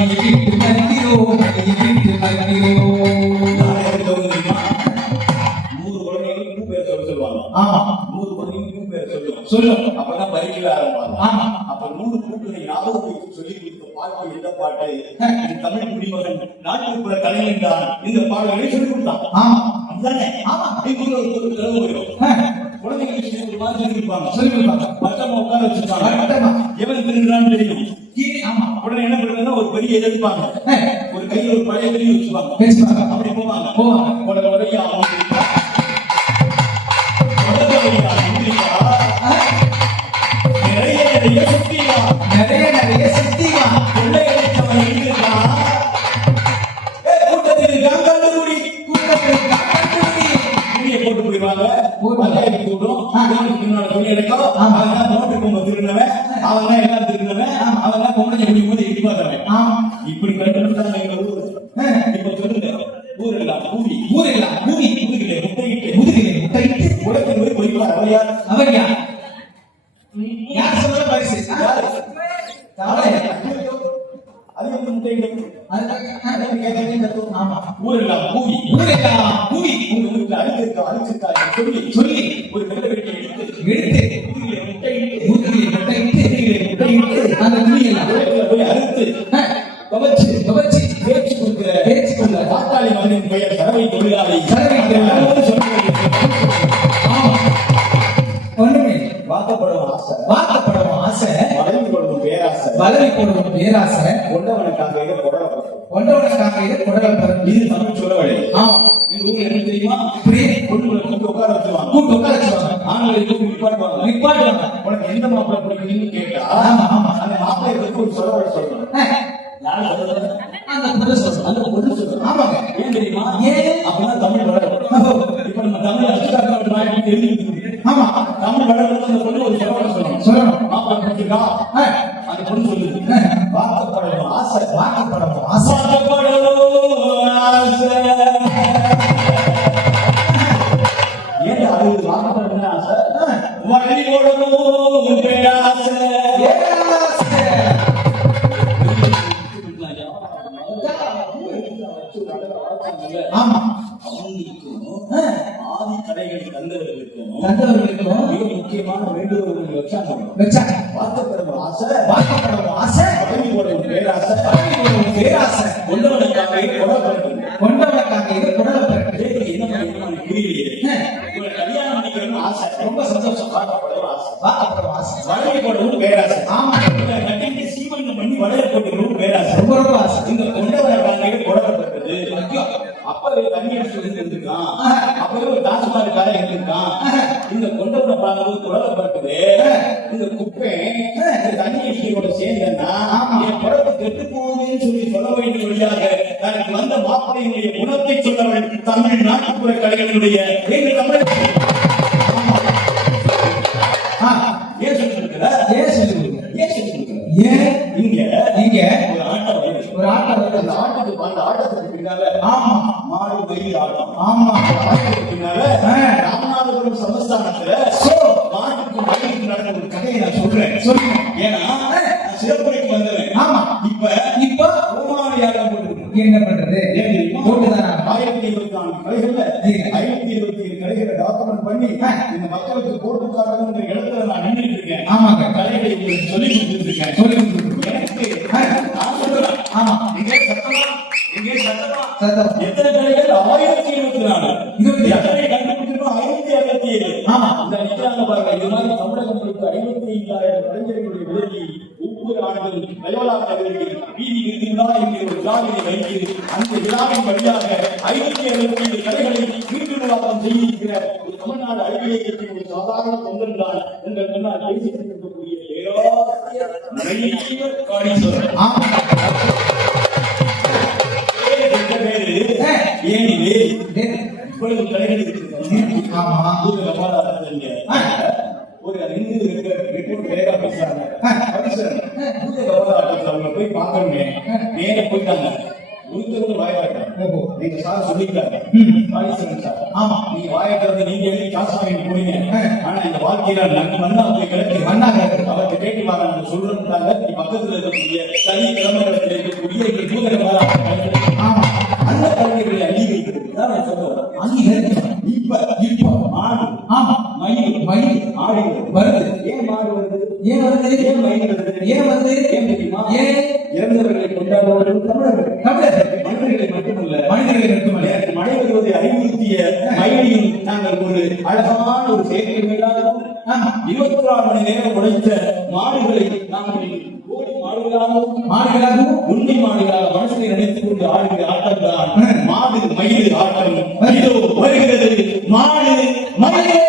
மணியை விட்டு மறிக்கிறோம், மணியை விட்டு மறிக்கிறோம். நான் எப்படி சொல்லுங்க 100 குழந்தைகளுக்கு பூ பேர் சொல்லுவாங்க. ஆமா 100 குழந்தைகளுக்கு பூ பேர் சொல்லுவோம். சொல்லும். அப்பதான் பறிக்கவே ஆரம்பிப்பாங்க. ஆமா அப்ப 100 பூக்களை ஞாபகம் சொல்லி கொடுத்த பாட்டு எந்த பாட்டு? தமிழ் குடிமகன் நாட்டுப்புற கலைஞன் தான் இந்த பாடலை சொல்லிக் கொடுத்தான். ஆமா அதுதானே? ஆமா இதுக்குள்ள ஒரு கிழவு வரும். குழந்தைகளுக்கு சொல்லி மாதிரி சொல்லி கொடுப்பாங்க. சொல்லி கொடுப்பாங்க. பக்கமா உட்கார வச்சிருப்பாங்க. வட்டமா. எவன் திருடுறான்னு தெரியும். ஆமா உடனே என்ன பண்றாங்கன்னா ஒரு பெரிய எதிர்ப்பாங்க. ஒரு கையில ஒரு பழைய பெரிய வச்சுப்பாங்க. பேசுவாங்க. அப்படி போவாங்க. போவாங்க. உடனடியா நிறைய நிறைய சுத்திவா, நிறைய நிறைய சுத்திவா, கொள்ளையடிச்சவன் எங்கிருக்கான்? கூட்டத்தில் இருக்கான் கண்டுபிடி. கூட்டத்தில் கண்டுபிடி. துணியை போட்டு போயிடுவாங்க. போட்டு. பஞ்சாயத்து கூட்டம். பின்னால துணி எடுக்கும். அவன் தான் நோட்டு பொம்மை திருடினவன், அவன் தான் எல்லாம் திருடினவன், அவன் தான் பொம்பளை குடி போது இடி பார்த்தவன். ஆமா இப்படி கண்டுபிடிச்சாங்க எங்க ஊரு. இப்ப சொல்லுங்க, ஊரெல்லாம் கூவி, ஊரெல்லாம் கூவி, முதுகிலே முட்டையிட்டு, முதுகிலே முட்டையிட்டு, உலகத்தில் போய் பொய்ப்பார். அவர் யார்? அவர் யார்? யார் சொல்ற பரிசு? யாரு? தவளை. அது வந்து முட்டையிட்டு. ஆமா ஊரெல்லாம் கூவி, ஊரெல்லாம் கூவி, உங்க வீட்டுல அழிச்சிருக்கா சொல்லி சொல்லி ஒரு வெள்ளை வெட்டி எடுத்து எடுத்து முதுகிலே முட்டையிட்டு, முதுகிலே முட்டையிட்டு, அந்த துணியெல்லாம் உலகத்துல போய் அறுத்து துவைச்சு துவைச்சு பேச்சு கொடுக்கிற பேச்சு கொடுக்கிற பாட்டாளி மகனின் பெயர் சரவை தொழிலாளி. சரவை தொழிலாளி. ஆமா ஒண்ணுமே வாக்கப்படும் ஆசை, வாக்கப்படும் ஆசை, வளர்ந்து கொள்ளும் பேராசை, வளரி போடும் பேராசை, கொண்டவனுக்காக கொடரப்படும். கொண்டவனுக்காக குடலை பிறகு. இது தமிழ் சொல்லவழி. ஆமா எங்க ஊர்ல என்ன தெரியுமா? இப்படி பொண்ணுங்களை கூப்பிட்டு உட்கார வச்சுவாங்க. கூட்டு உட்கார வச்சுவாங்க. ஆண்களை கூப்பிட்டு நிப்பாட்டுவாங்க. நிப்பாட்டுவாங்க. உனக்கு எந்த மாப்பிள்ளை பிடிக்குன்னு கேட்டா ஆமா ஆமா அந்த மாப்பிள்ளை பத்தி ஒரு சொல்லவழி சொல்லணும். யாரு சொல்றது? அந்த பொண்ணு சொல்றோம். அந்த பொண்ணு சொல்லணும். ஆமாங்க. ஏன் தெரியுமா? ஏன்? அப்பதான் தமிழ் வளரும். இப்ப நம்ம தமிழ் அச்சுக்காக்க தெரிஞ்சுக்கிட்டு ஆமா தமிழ் வளர்றது அந்த பொண்ணு ஒரு சொல்லவழி சொல்லணும். சொல்லணும். மாப்பிள்ளை பிடிச்சிருக்கா? அந்த பொண்ணு சொல்லுது. வாக்கப்படணும் ஆசை, வாக்கப்படும் ஆசை, வாக்கப்படணும் ஆசை. ஏன் அது வாக்கப்படணும் ஆசை? வழி போடணும் பேராசை. ஆமா அவங்களுக்கும் ஆதி கடைகளை தந்தவர்களுக்கும் தந்தவர்களுக்கும் மிக முக்கியமான வேண்டுகோள்கள் வச்சாங்க. வச்சாங்க. வாக்கப்படணும் ஆசை, வாக்கப்படும் ஆசை, வழி போடணும் பேராசை, பேராசை, கொண்டவனுக்காக கொடப்படணும். கொண்டவனுக்காக இது குடலை பிறகு. என்ன புரியலையே? இவங்க கல்யாணம் பண்ணிக்கணும்னு ஆசை, ரொம்ப சந்தோஷம். வாக்கப்படணும் ஆசை, வாக்கப்படும் ஆசை, வழி போடணும் பேராசை. ஆமா இவங்க கட்டிட்டு சீமந்தம் பண்ணி வளைய போட்டுக்கணும் பேராசை. ரொம்ப ரொம்ப ஆசை. இந்த கொண்டவனுக்காக கொடப்பட்டது. அப்பவே தண்ணி அடிச்சு இருந்திருக்கான். அப்பவே ஒரு தாசுமாருக்காக இருந்திருக்கான். இந்த கொண்டவனை பார்க்கும்போது குடப்பட்டது. இந்த குப்பை இந்த தண்ணி அடிக்கையோட சேர்ந்தா என் குடத்தை கெட்டு போகுதுன்னு சொல்லி சொல்ல வேண்டிய வழியாக தனக்கு வந்த மாப்பிள்ளையினுடைய குணத்தை சொன்னவள் தமிழ் நாட்டுப்புற கலைஞனுடைய எங்க தமிழ். ஏன் சொல்லி கொடுக்கிற? ஏன் சொல்லி கொடுங்க? ஏன் சொல்லி கொடுக்கிற? ஏன் இங்க இங்க ஒரு ஆட்டம் வருது. ஒரு ஆட்டம் வருது. அந்த ஆட்டத்துக்கு அந்த ஆட்டத்துக்கு பின்னால ஆமா மாடு வெயில் ஆட்டம். ஆமா ஆட்டத்துக்கு பின்னால ராமநாதபுரம் சமஸ்தானத்துல மாட்டுக்கு மயிலுக்கு நடந்த ஒரு கதையை நான் சொல்றேன். சொல்லுங்க. ஏன்னா நான் சிறப்புரைக்கு வந்தவன். ஆமா இப்ப இப்ப ரோமானியாக போட்டுருக்கேன். என்ன பண்றது? ஏன் தெரியுமா? போட்டுதானா? 1024 கலைகள்ல 527 கலைகளை டாக்குமெண்ட் பண்ணி இந்த மக்களுக்கு போட்டு காட்டணுங்கிற இடத்துல நான் நின்றுட்டு இருக்கேன். ஆமாங்க. கலைகளை உங்களுக்கு சொல்லி கொடுத்துட்டு இருக்கேன். சொல்லி கொடுத்துருக்கோம். எனக்கு நான் சொல்றேன். ஆமா இங்கே சத்தமா, இங்கே சத்தமா. சத்தம். எத்தனை கலைகள்? 1024. எத்தனை கண்டுபிடிச்சிருக்கோம்? 567. ஆமா. இந்த நிக்கிறாங்க பாருங்க. இது மாதிரி தமிழகம் முழுக்க 55,000 கலைஞர்களுடைய விலகி ஒவ்வொரு ஆண்டும் லயோலா கல்லூரியில் வீதி விருதுகளா என்கிற ஒரு விழாவினை வைத்து அந்த விழாவின் வழியாக 567 கலைகளை மீட்டுருவாக்கம் செய்திருக்கிற ஒரு தமிழ்நாடு அறிவியலை கட்சியின் ஒரு சாதாரண தொண்டர் தான் உங்கள் முன்னால் பேசிக் கொண்டிருக்கக்கூடிய நிறைய காணீஸ்வரர். ஆமா ஏனிலே இப்பொழுது கலைகள் இருக்கிறது. ஆமா ஒரு ரிப்போர்ட் வேகா பேசுறாங்க. அவங்க போய் பார்க்கணுமே நேர போயிட்டாங்க. ஒருத்தர் வாய்ப்பாங்க. நீங்க சார் சொல்லிட்டாங்க. ஆமா நீங்க வாய்க்கிறது நீங்க எழுதி காசு வாங்கி போறீங்க. ஆனா இந்த வாழ்க்கையில மண்ணா போய் கிடக்கு. மண்ணா கிடக்கு. அவர்கிட்ட கேட்டு வாங்க. சொல்றாங்க நீ பக்கத்துல இருக்கக்கூடிய தனி கிளம்புறதுல இருக்கக்கூடிய இங்கே தூதரமாக ஆமா அந்த கலைஞர்களை அள்ளி வைக்கிறது தான் நான் சொல்ல வரேன். அங்கீகரிக்கணும். இப்ப மாடு ஆமா மயில் ஆடு வருது. ஏன் மாடு வருது? ஏன் வருது? ஏன் மயில் வருது? ஏன் வருது? ஏன் தெரியுமா? ஏன் இறந்தவர்களை கொண்டாடுவர்கள் தமிழர்கள். தமிழர்கள் மனிதர்களை மட்டுமல்ல, மனிதர்களை மட்டுமல்ல, எனக்கு மழை வருவதை அறிவுறுத்திய மயிலையும் நாங்கள் ஒரு அழகான ஒரு செயற்கை மேலாகவும் 24 மணி நேரம் உழைத்த மாடுகளை நாங்கள் கோடி மாடுகளாகவும் உண்மை மாடுகளாக மனசை நினைத்துக் கொண்டு ஆடுகிற ஆட்டம் தான் மாடு மயில் ஆட்டம். இதோ வருகிறது மாடு மயில்.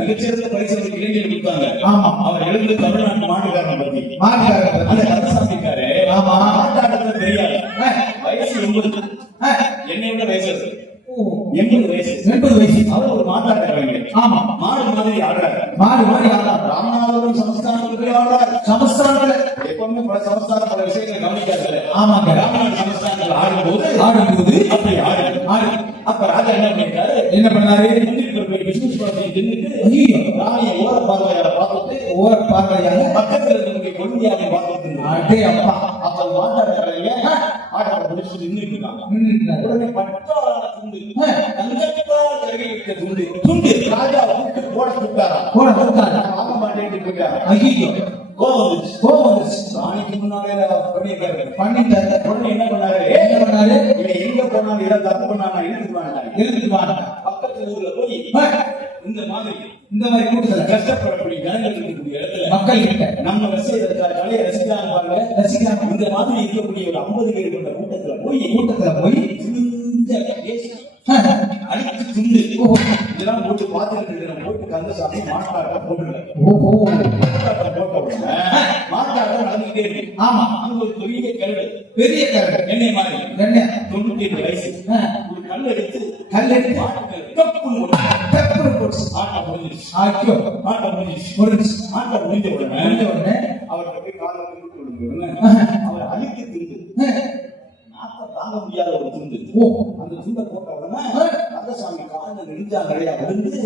மிகச்சிறந்த பரிசு இளைஞர் கொடுத்தாங்க. அவர் எழுந்து தமிழ்நாட்டு மாட்டுக்காரன் பத்தி அந்த கந்தசாமிக்காரு மாட்டாட்டத்தை தெரியாது. வயசு 80. என்னை விட வயசு 80 வயசு. அவர் ஒரு மாட்டாட்டக்காரங்க. மாடு மாதிரி ஆடுறாரு. ராமநாதபுரம் சமஸ்தானத்துக்கு ஆடுறாரு. சமஸ்தானத்துல எப்பவுமே பல சமஸ்தானம் பல விஷயங்களை கவனிக்காது. ராமநாத சமஸ்தானத்தில் ஆடும்போது அப்படி ஆடு. அப்ப ராஜா என்ன பண்ணாரு? ராணியை ஓர பார்வையால பார்த்துட்டு ஓர் பார்வையாக பக்கத்துல இருக்கக்கூடிய கொழுந்தியாவை பார்த்துட்டு இருந்தாங்க. அடே அப்பா அப்ப மாட்டாடுறாங்க ஆட்டத்தை முடிச்சுட்டு நின்றுட்டு இருக்காங்க. நின்னுட்டாரு. உடனே பட்டாளான துண்டு தங்கத்தால் கருவிட்ட துண்டு துண்டு ராஜா கூட்டு போட சுட்டாரா போட கொடுத்தாரு. வாங்க மாட்டேன்னு போயிட்டாரு. ஐயோ கோவம் வந்துச்சு. கோவம் வந்துச்சு. சாணிக்கு முன்னாலே பண்ணியிருக்காரு. பண்ணிட்டாரு. உடனே என்ன பண்ணாரு? என்ன பண்ணாரு? இவன் எங்க போனாலும் ஏதாவது தப்பு பண்ணானா எழுதிட்டு வாண்டாங்க. எழுதிட்டு வாங்க. பக்கத்து ஊர்ல போய் இந்த மாதிரி இந்த மாதிரி கூட்டத்துல கஷ்டப்படக்கூடிய ஜனங்கள் இருக்கக்கூடிய இடத்துல மக்கள் கிட்ட நம்ம கலையை ரசிக்கலாம் பாருங்க. ரசிக்கலாம். இந்த மாதிரி இருக்கக்கூடிய ஒரு 50 பேர் கொண்ட கூட்டத்துல போய் அடிச்சு துண்டு இதெல்லாம் போட்டு பார்த்துட்டு போட்டு கந்தசாமி மாட்டாட்டம் போட்டுருக்காங்க. ஓஹோ மாட்டாட்டம் போட்ட உடனே மாட்டாட்டம் நடந்துகிட்டே இருக்கு. ஆமா அங்க ஒரு பெரிய கருடு பெரிய கரடு எண்ணெய் மாதிரி என்ன 98 வயசு ஒரு கல் எடுத்து மாட்டுக்கு கப்புன்னு போட்டு ஆட்டம் முடிஞ்சிருச்சு. ஐயோ ஆட்டம் முடிஞ்சிருச்சு. முடிஞ்சு ஆட்டம் முடிஞ்ச உடனே உடனே அவர்கிட்ட போய் காலை கொடுத்த உடனே அவர் அழித்து திண்டு நாட்டம் தாங்க முடியாத ஒரு துண்டு. அந்த துண்டை போட்ட உடனே கந்தசாமி காலில் நெடுஞ்சா நிறையா விழுந்து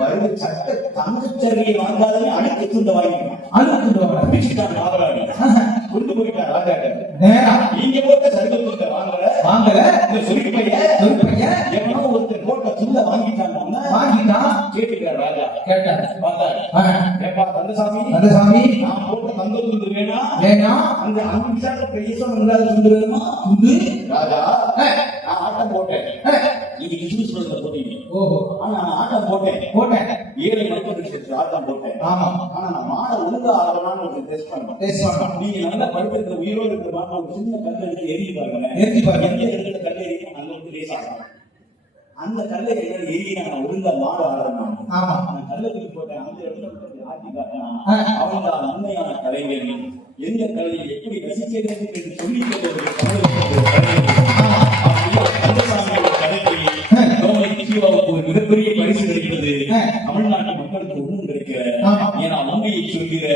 வருது சட்ட தங்கச்சரியை வாங்காதே அழுக்கு துண்டை வாங்கிட்டான். அழுத்துட்டு பிடிச்சிட்டான் காவலாளி. கொண்டு போயிட்டான் ராஜா. நேரா நீங்க போட்ட சருக துண்டை வாங்கல இந்த சொரிப்பைய எவனோ ஒருத்தர் போட்ட துண்டை வாங்கிட்டான். வாங்கிட்டான். கேட்டுக்கிறார் ராஜா. கேட்டாரு. பார்த்தாரு. ஏப்பா கந்தசாமி கந்தசாமி நான் போட்ட தங்க துண்டு வேணா வேணா அந்த 5 நிமிஷத்துல பேசணும் இல்லாத துண்டு வேணுமா துண்டு ராஜா நான் ஆட்டம் போட்டேன். நீங்க இங்கிலீஷ் சொல்றத போட்டீங்க. ஓஹோ ஆனா நான் ஆட்டம் போட்டேன் 7 மக்களுக்கு ஆட்டம் போட்டேன். ஆமா ஆனா நான் மாட ஒழுங்கா ஆடலாம்னு ஒரு டெஸ்ட் பண்ணேன். டெஸ்ட் பண்ணோம். நீங்க நல்லா படுத்திருக்கிற உயிரோடு இருக்கிற மாட்ட ஒரு சின்ன கல் எடுத்து எரிய பாருங்க. எரிஞ்சு பாருங்க. எந்த இடத்துல கல் எரியும் அங்க வந்து லேஸ் ஆகலாம். அந்த கல்லை எரிய நான் ஒழுங்கா மாட ஆடணும். ஆமா நான் கல்லத்துக்கு போட்டேன். அந்த இடத்துல ஆட்டி காட்டினா அவங்க தான் உண்மையான கலைஞர். எந்த கலையை எப்படி ரசிக்கிறது என்று சொல்லி ஒரு மிகப்பெரிய பரிசு கிடைக்கிறது. தமிழ்நாட்டு மக்களுக்கு ஒன்றும் கிடைக்கிற ஏன்னா உண்மையை சொல்கிற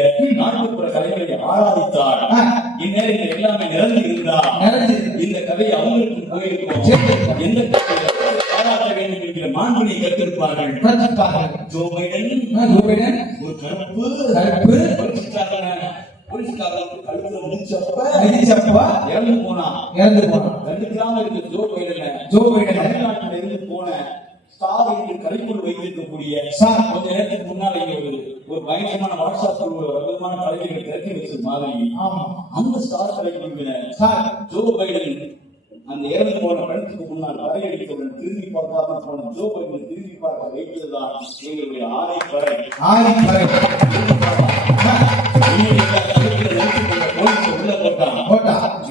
நாட்டுப்புற கலைகளை ஆராதித்தார். இந்நேரத்தில் எல்லாமே நிறந்து இருந்தார். இந்த கதை அவங்களுக்கு போயிருக்கும். எந்த கதையை பாராட்ட வேண்டும் என்கிற மாண்புனை கற்றிருப்பார்கள். ஜோ பைடன் ஒரு கருப்பு போலீஸ்காரனுக்கு கழுத்துல முடிச்சப்ப இறந்து போனான். 2 கிராமத்துக்கு ஜோ பைடன் தமிழ்நாட்டில் இருந்து போன ஸ்டார் என்று கலைக்குள் வைத்திருக்கக்கூடிய கொஞ்ச நேரத்துக்கு முன்னால ஒரு பயங்கரமான வாட்ஸ்அப் ஒரு அற்புதமான கலைஞர்களை திறக்கி வச்ச மாதிரி அந்த ஸ்டார் கலைக்குழுவினர் ஜோ பைடன் அந்த இறந்து போன படத்துக்கு முன்னால் வரையடித்தவுடன் திரும்பி பார்க்காம போன ஜோ பைடன் திரும்பி பார்க்க வைத்ததுதான் எங்களுடைய ஆரைப்பறை.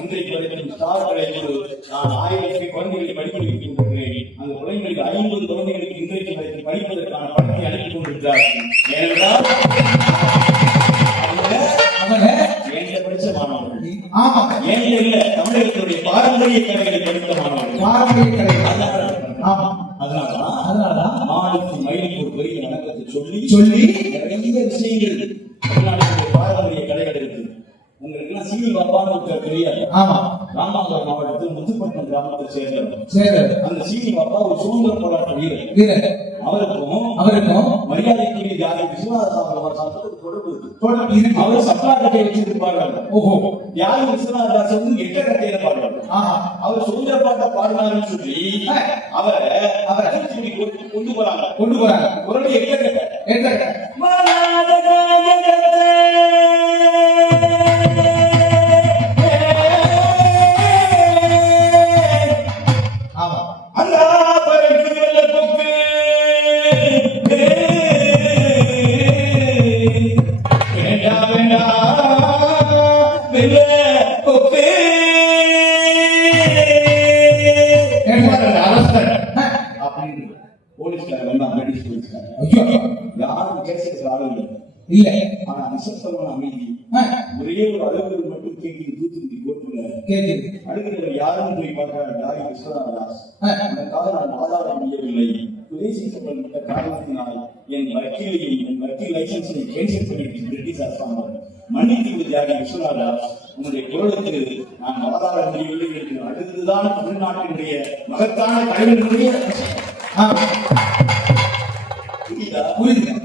இன்றைக்கு வரைக்கும் ஸ்டார் கலைக்குழு நான் 1000 குழந்தைகளை படிக்க வைக்கின்றேன். அந்த குழந்தைகளுக்கு 50 குழந்தைகளுக்கு இன்றைக்கு வரைக்கும் படிப்பதற்கான பணத்தை அனுப்பி கொண்டிருக்கிறார்கள். ஏனென்றால் ஏன் படிச்ச மாணவர்கள் ஏன் இல்ல தமிழகத்துடைய பாரம்பரிய கலைகளை படித்த மாணவர்கள். அதனாலதான் மாநிலத்து மயிலுக்கு ஒரு பெரிய வணக்கத்தை சொல்லி நிறைய விஷயங்கள் தமிழ்நாட்டுடைய பாரம்பரிய கலைகள் இருக்கு. உங்களுக்கு எல்லாம் சீனி பாப்பான்னு தெரியாது. ராமநாதபுரம் மாவட்டத்தில் முத்துப்பட்டினம் கிராமத்தை சேர்ந்தவர். அந்த சீனி பாப்பா ஒரு சுதந்திர போராட்ட வீரர். அவருக்கும் மரியாதைக்குரிய ஜாதி விஸ்வநாத தொடர்பு இருக்கு. அவர் சப்ளா கட்டை வச்சிருப்பார்கள். யாரு விஸ்வநாதாஸ் வந்து 8 கட்டையில பாடுவார். அவர் சுதந்திர பாட்ட பாடினாருன்னு சொல்லி அவரை கொண்டு போறாங்க. ஒரு 8 கட்டை யாரும் பேசுறது ஆளுங்க இல்ல. ஆனா நிசப்தமான அமைதி ஒரே ஒரு அழுகிறது மட்டும் கேட்குது. தூத்துக்குடி கோர்ட்டுல அழுகிறவர் யாரும் போய் பார்க்கிறார். ஜாதி விஸ்வநாதாஸ் அதற்காக நான் வாதாட முடியவில்லை. உதேசிக்கப்பட்ட காரணத்தினால் என் வக்கீல் லைசன்ஸை கேன்சல் பண்ணிட்டு பிரிட்டிஷ் அரசாங்கம் மன்னித்து ஜாதி விஸ்வநாதாஸ் உங்களுடைய குரலுக்கு நான் வாதாட முடியவில்லை என்று அழுதுதான் தமிழ்நாட்டினுடைய மகத்தான கலைஞர்களுடைய புரியுதா?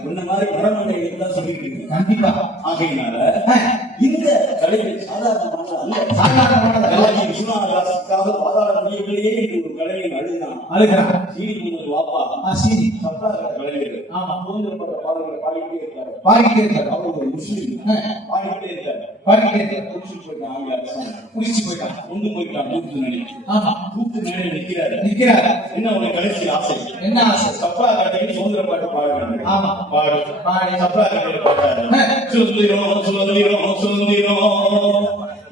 உன்ன மாதிரி மரமண்டைகள் தான் சொல்லிட்டு இருக்கு. கண்டிப்பா. ஆகையினால இந்த கலைகள் சாதாரணமான அல்ல. சாதாரணமானது அல்ல. விஸ்வநாதராசுக்காக பாதாள முடியவில்லையே என்று ஒரு கலையை அழுகிறான். சீனி முகமது வாப்பா சீனி சப்தார கலைஞர். ஆமா. சுதந்திரப்பட்ட பாடல்களை பாடிக்கிட்டே இருக்காரு. பாடிக்கிட்டே இருக்காரு. அவர் ஒரு முஸ்லீம். பாடிக்கிட்டே இருக்காரு. பாடிக்கிட்டே இருக்காரு. குடிச்சு போயிட்டான். ஆங்கில அரசாங்கம் குடிச்சு போயிட்டான். கொண்டு போயிட்டான் தூக்கு நிலைக்கு. ஆமா. தூக்கு நிலையில நிக்கிறாரு. என்ன உனக்கு கடைசி ஆசை? என்ன ஆசை? சப்ரா காட்டையில் சுதந்திர பாட்டு பாட வேண்டும். ஆமா. பாடு. சப்ரா காட்டையில் பாடுறாரு. சுதந்திரம் சுதந்திரம் சுதந்திரம்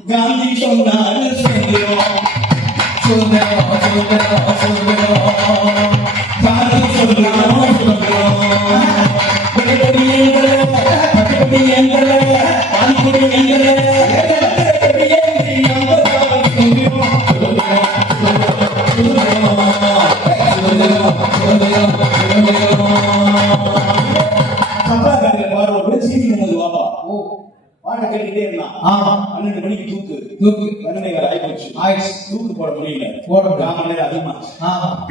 காந்தி சொன்னாரு சுதந்திரம் சுதந்திரம் சுதந்திரம் சுதந்திரம் காந்தி சொன்னாரு சுதந்திரம் பாட்டை கேட்டுட்டே இருந்தான். 12 மணிக்கு தூக்கு கருணைகள் ஆயிப்போச்சு. தூக்கு போட முடியல. ராமன் நேரம் அதிகமாச்சு.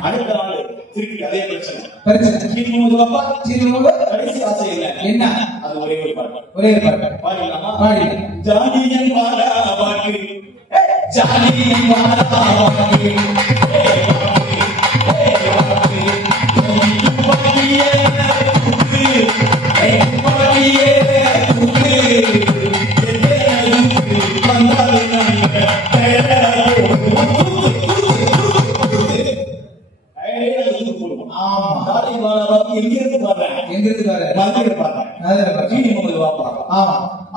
அடுத்த நாள் திருப்பி அதே பிரச்சனை. சீனி பாப்பா கடைசி ஆசை என்ன? அது ஒரே ஒரு பாட்டு. பாடிடலாமா? ஜாதியன் பாடா பாட்டு ஜாதியன் பாடா பாட்டு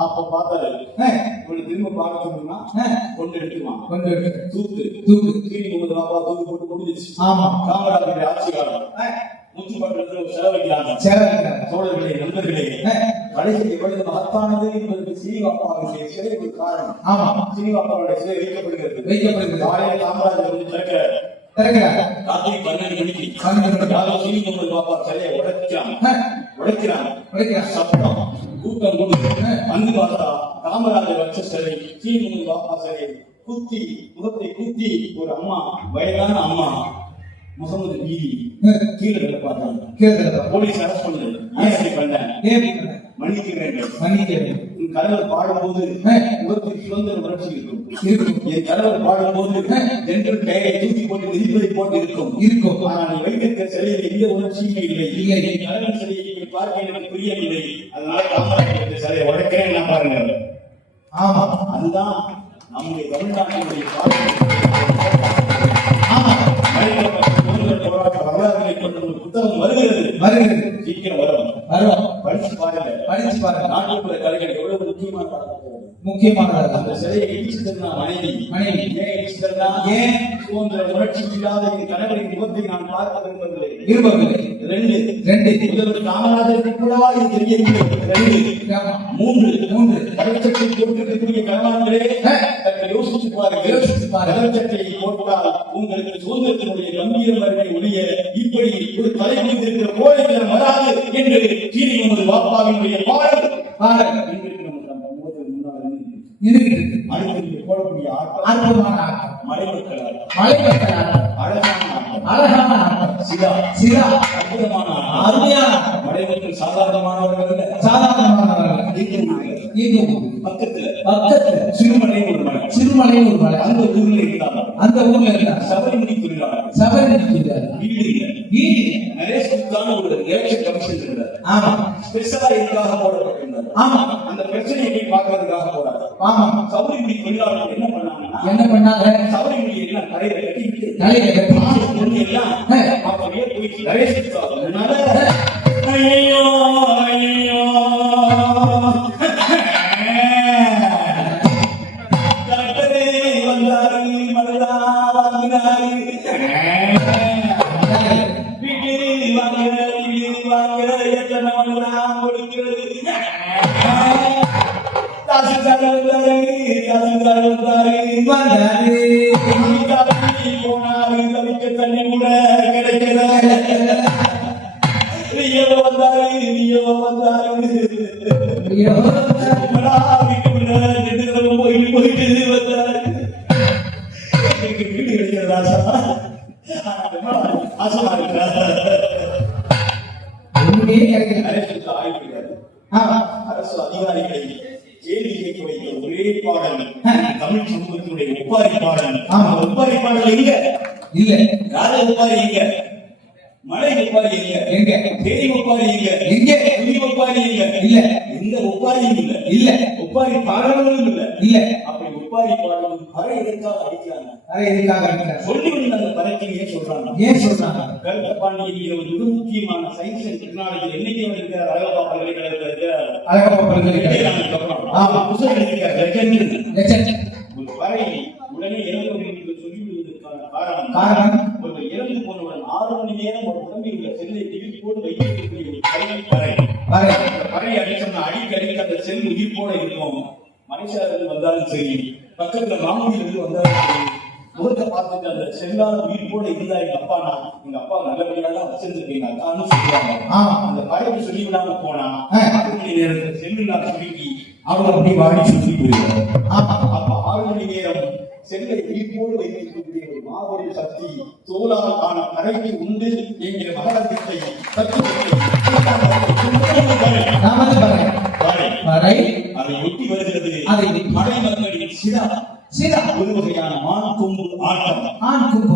அப்ப பார்த்தாரு திரும்ப பார்க்கணும்னா கொண்டு எடுத்துவான். தூக்கு சீனி முகமது பாப்பா தூக்கு போட்டு முடிஞ்சிச்சு. காமராஜருடைய ஆட்சி காலம். முத்துப்பட்டத்தில் செலவழிக்கிறாங்க. சோழர்களே, நண்பர்களே, கடைசி எவ்வளவு மகத்தானது என்பதற்கு சீனிவாப்பாவுடைய சிலை ஒரு காரணம். சீனிவாப்பாவுடைய சிலை வைக்கப்படுகிறது. காலையில் காமராஜர் வந்து திறக்கிறார். ராத்திரி 12 மணிக்கு சீனி முகமது பாப்பா சிலையை உடைக்கிறாங்க. சத்தம் கூட்டம் வந்து பார்த்தா காமராஜர் வச்ச சிலை சீனி முகமது பாப்பா சிலை முகத்தை குத்தி ஒரு அம்மா, வயதான அம்மா முகமது பீவி கீழே கிடப்பாங்க. போலீஸ் அரெஸ்ட் பண்ணது. ஏன் பண்ண? மன்னிக்கிறேன். என் கணவர் பாடும்போது முகத்தில் சுதந்திர உணர்ச்சி இருக்கும். என் கணவர் பாடும்போது ஜென்ரல் பெயரை தூக்கி போட்டு நிதிப்பதை போட்டு இருக்கும். ஆனால் நீ வைத்திருக்க சிலையில் எந்த உணர்ச்சியும் இல்லை. என் கணவன் சிலையை பார்க்க எனக்கு புரியவில்லை. அதனால காமராஜர் சிலையை உடைக்கிறேன். நான் பாருங்க. அதுதான் நம்முடைய தமிழ்நாட்டினுடைய புத்தகம் வருகிறது. சீக்கிரம் வரும். படிச்சு பாருங்க. நாட்டுப்புற கலைஞர் எவ்வளவு முக்கியமானது. அந்த சிலையை இடிச்சதுன்னா மனைவி ஏன் இடிச்சதுன்னா சுதந்திர உணர்ச்சி இல்லாத என் கணவரின் முகத்தை நான் பார்க்க விரும்பவில்லை. 2 முதல்வர் காமராஜருக்கு கூடவா இது தெரியவில்லை. 3 பதச்சட்டை போட்டிருக்கக்கூடிய கணவன்களே யோசிச்சு பாருங்க. பதச்சட்டையை போட்டால் உங்களுக்கு சுதந்திரத்தினுடைய கம்பீரம் வருகை ஒழிய இப்படி ஒரு தலை முடிந்திருக்கிற கோழைத்தனம் வராது என்று சீனி முகமது பாப்பாவினுடைய பாடல் அடுத்து போடக்கூடிய அற்புதமான மலைமக்கள் அழகான சிரா அற்புதமான அருமையான மலைமக்கள் சாதாரணமானவர்கள் பக்கத்துல சிறுமலை ஒரு மலை. அந்த ஊர்ல இருந்தாங்க. சபரிமலை தொழிலாளர். வீடு நிறைய ஒரு எலெக்ஷன் கமிஷன் இருந்தார். ஸ்பெஷலா இதுக்காக போடப்பட்டிருந்தார். அந்த பிரச்சனையை பார்க்கறதுக்காக போறாரு. சபரிமலை தொழிலாளர்கள் என்ன பண்ணாங்க? சபரிமலை எல்லாம் தலையில கட்டிக்கிட்டு எல்லாம் அப்படியே போய் தரிசித்தாங்க. ஐயோ வந்தாரு மலரா வாங்கினாரு. வீடு வாங்க எத்தனை மலரா கொடுக்கிறது. தாசில்தார் போனாரு. தவிக்க தண்ணி கூட கிடைக்கல. போயிட்டு வந்தாரு. வீடு கிடைக்கிறது ஆசமா இருக்கிறார். விவசாயிகளை கேள்வி கேட்க வைத்த ஒரே பாடல் தமிழ் சமூகத்தினுடைய ஒப்பாரி பாடல். ஆமா. ஒப்பாரி பாடல் எங்க? இல்ல ராஜ ஒப்பாரி எங்க? மலை ஒப்பாரி எங்க? எங்க? தேரி ஒப்பாரி எங்க? எங்க? புலி ஒப்பாரி எங்க? இல்ல எந்த ஒப்பாரியும் இல்ல. இல்ல ஒப்பாரி பாடல்களும் இல்ல. இல்ல அப்படி ஒப்பாரி பாடலும் பறை எதற்காக அடிக்கிறாங்க? அரை எதுக்காக அடிக்கிறார்? சொல்லி விடுங்க அந்த பறைக்கு ஏன் சொல்றாங்க? ஏன் சொல்றாங்க? கருத்தப்பாண்டியில் ஒரு மிக முக்கியமான சயின்ஸ் அண்ட் டெக்னாலஜி என்னைக்கு இருக்கிறார் அழகப்பா பல்கலைக்கழகத்தில் இருக்கிறார். அழகப்பா பல்கலைக்கழகம். ஆமா, புத்தகம் இருக்கிறார். லெஜெண்ட். லெஜெண்ட். ஒரு பறை உடனே இறந்தவர்களுக்கு சொல்லிவிடுவதற்கான காரணம் காரணம் ஒரு இறந்து போனவுடன் 6 மணி நேரம் ஒரு உடம்பில் உள்ள செல்லை திரிப்போடு வைத்திருக்கக்கூடிய ஒரு பறை. வரை அந்த பறை அடிச்சோம்னா அடிக்கடிக்கு அந்த செல் உயிர்ப்போட இருக்கும். மனுஷர்கள் வந்தாலும் சரி, பக்கத்துல மாமூலிலிருந்து வந்தாலும் சரி, முகத்தை பார்த்துட்டு அந்த செல்லாத உயிர்ப்போட இருந்தா எங்க அப்பா நல்லபடியா தான் வச்சிருந்திருக்கீங்க அக்கான்னு சொல்லுவாங்க. ஆமா. அந்த பறைக்கு சொல்லி விடாம போனா 6 மணி நேரத்துல செல்லுலா சுருக்கி அவங்க அப்படி வாடி சுற்றி போயிருக்காங்க. ஆமா. அப்ப 6 மணி நேரம் செல்லை உயிர்ப்போடு வைத்திருக்கக்கூடிய ஒரு மாபெரும் சக்தி தோளால் ஆன பறைக்கு உண்டு என்கிற மகளத்திற்றை நாமது பறை. வரை அதை ஒட்டி வருகிறது. அதை மலை மக்களின் சிரா சிரா ஒரு வகையான மான் கொம்பு ஆட்டம். ஆண் கும்பு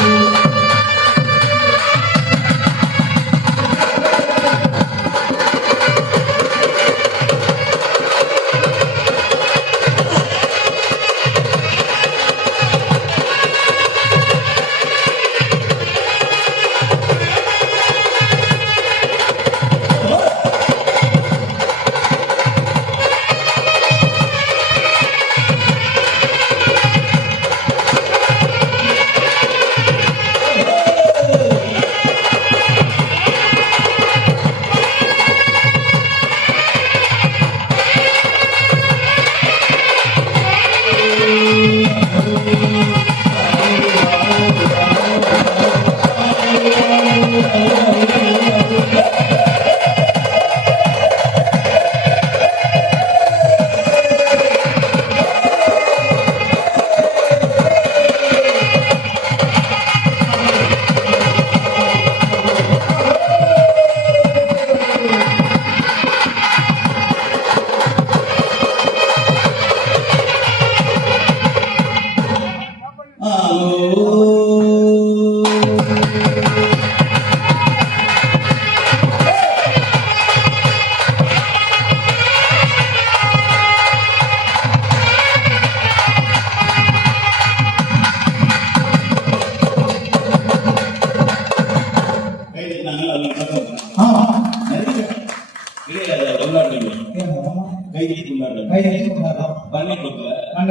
Oh,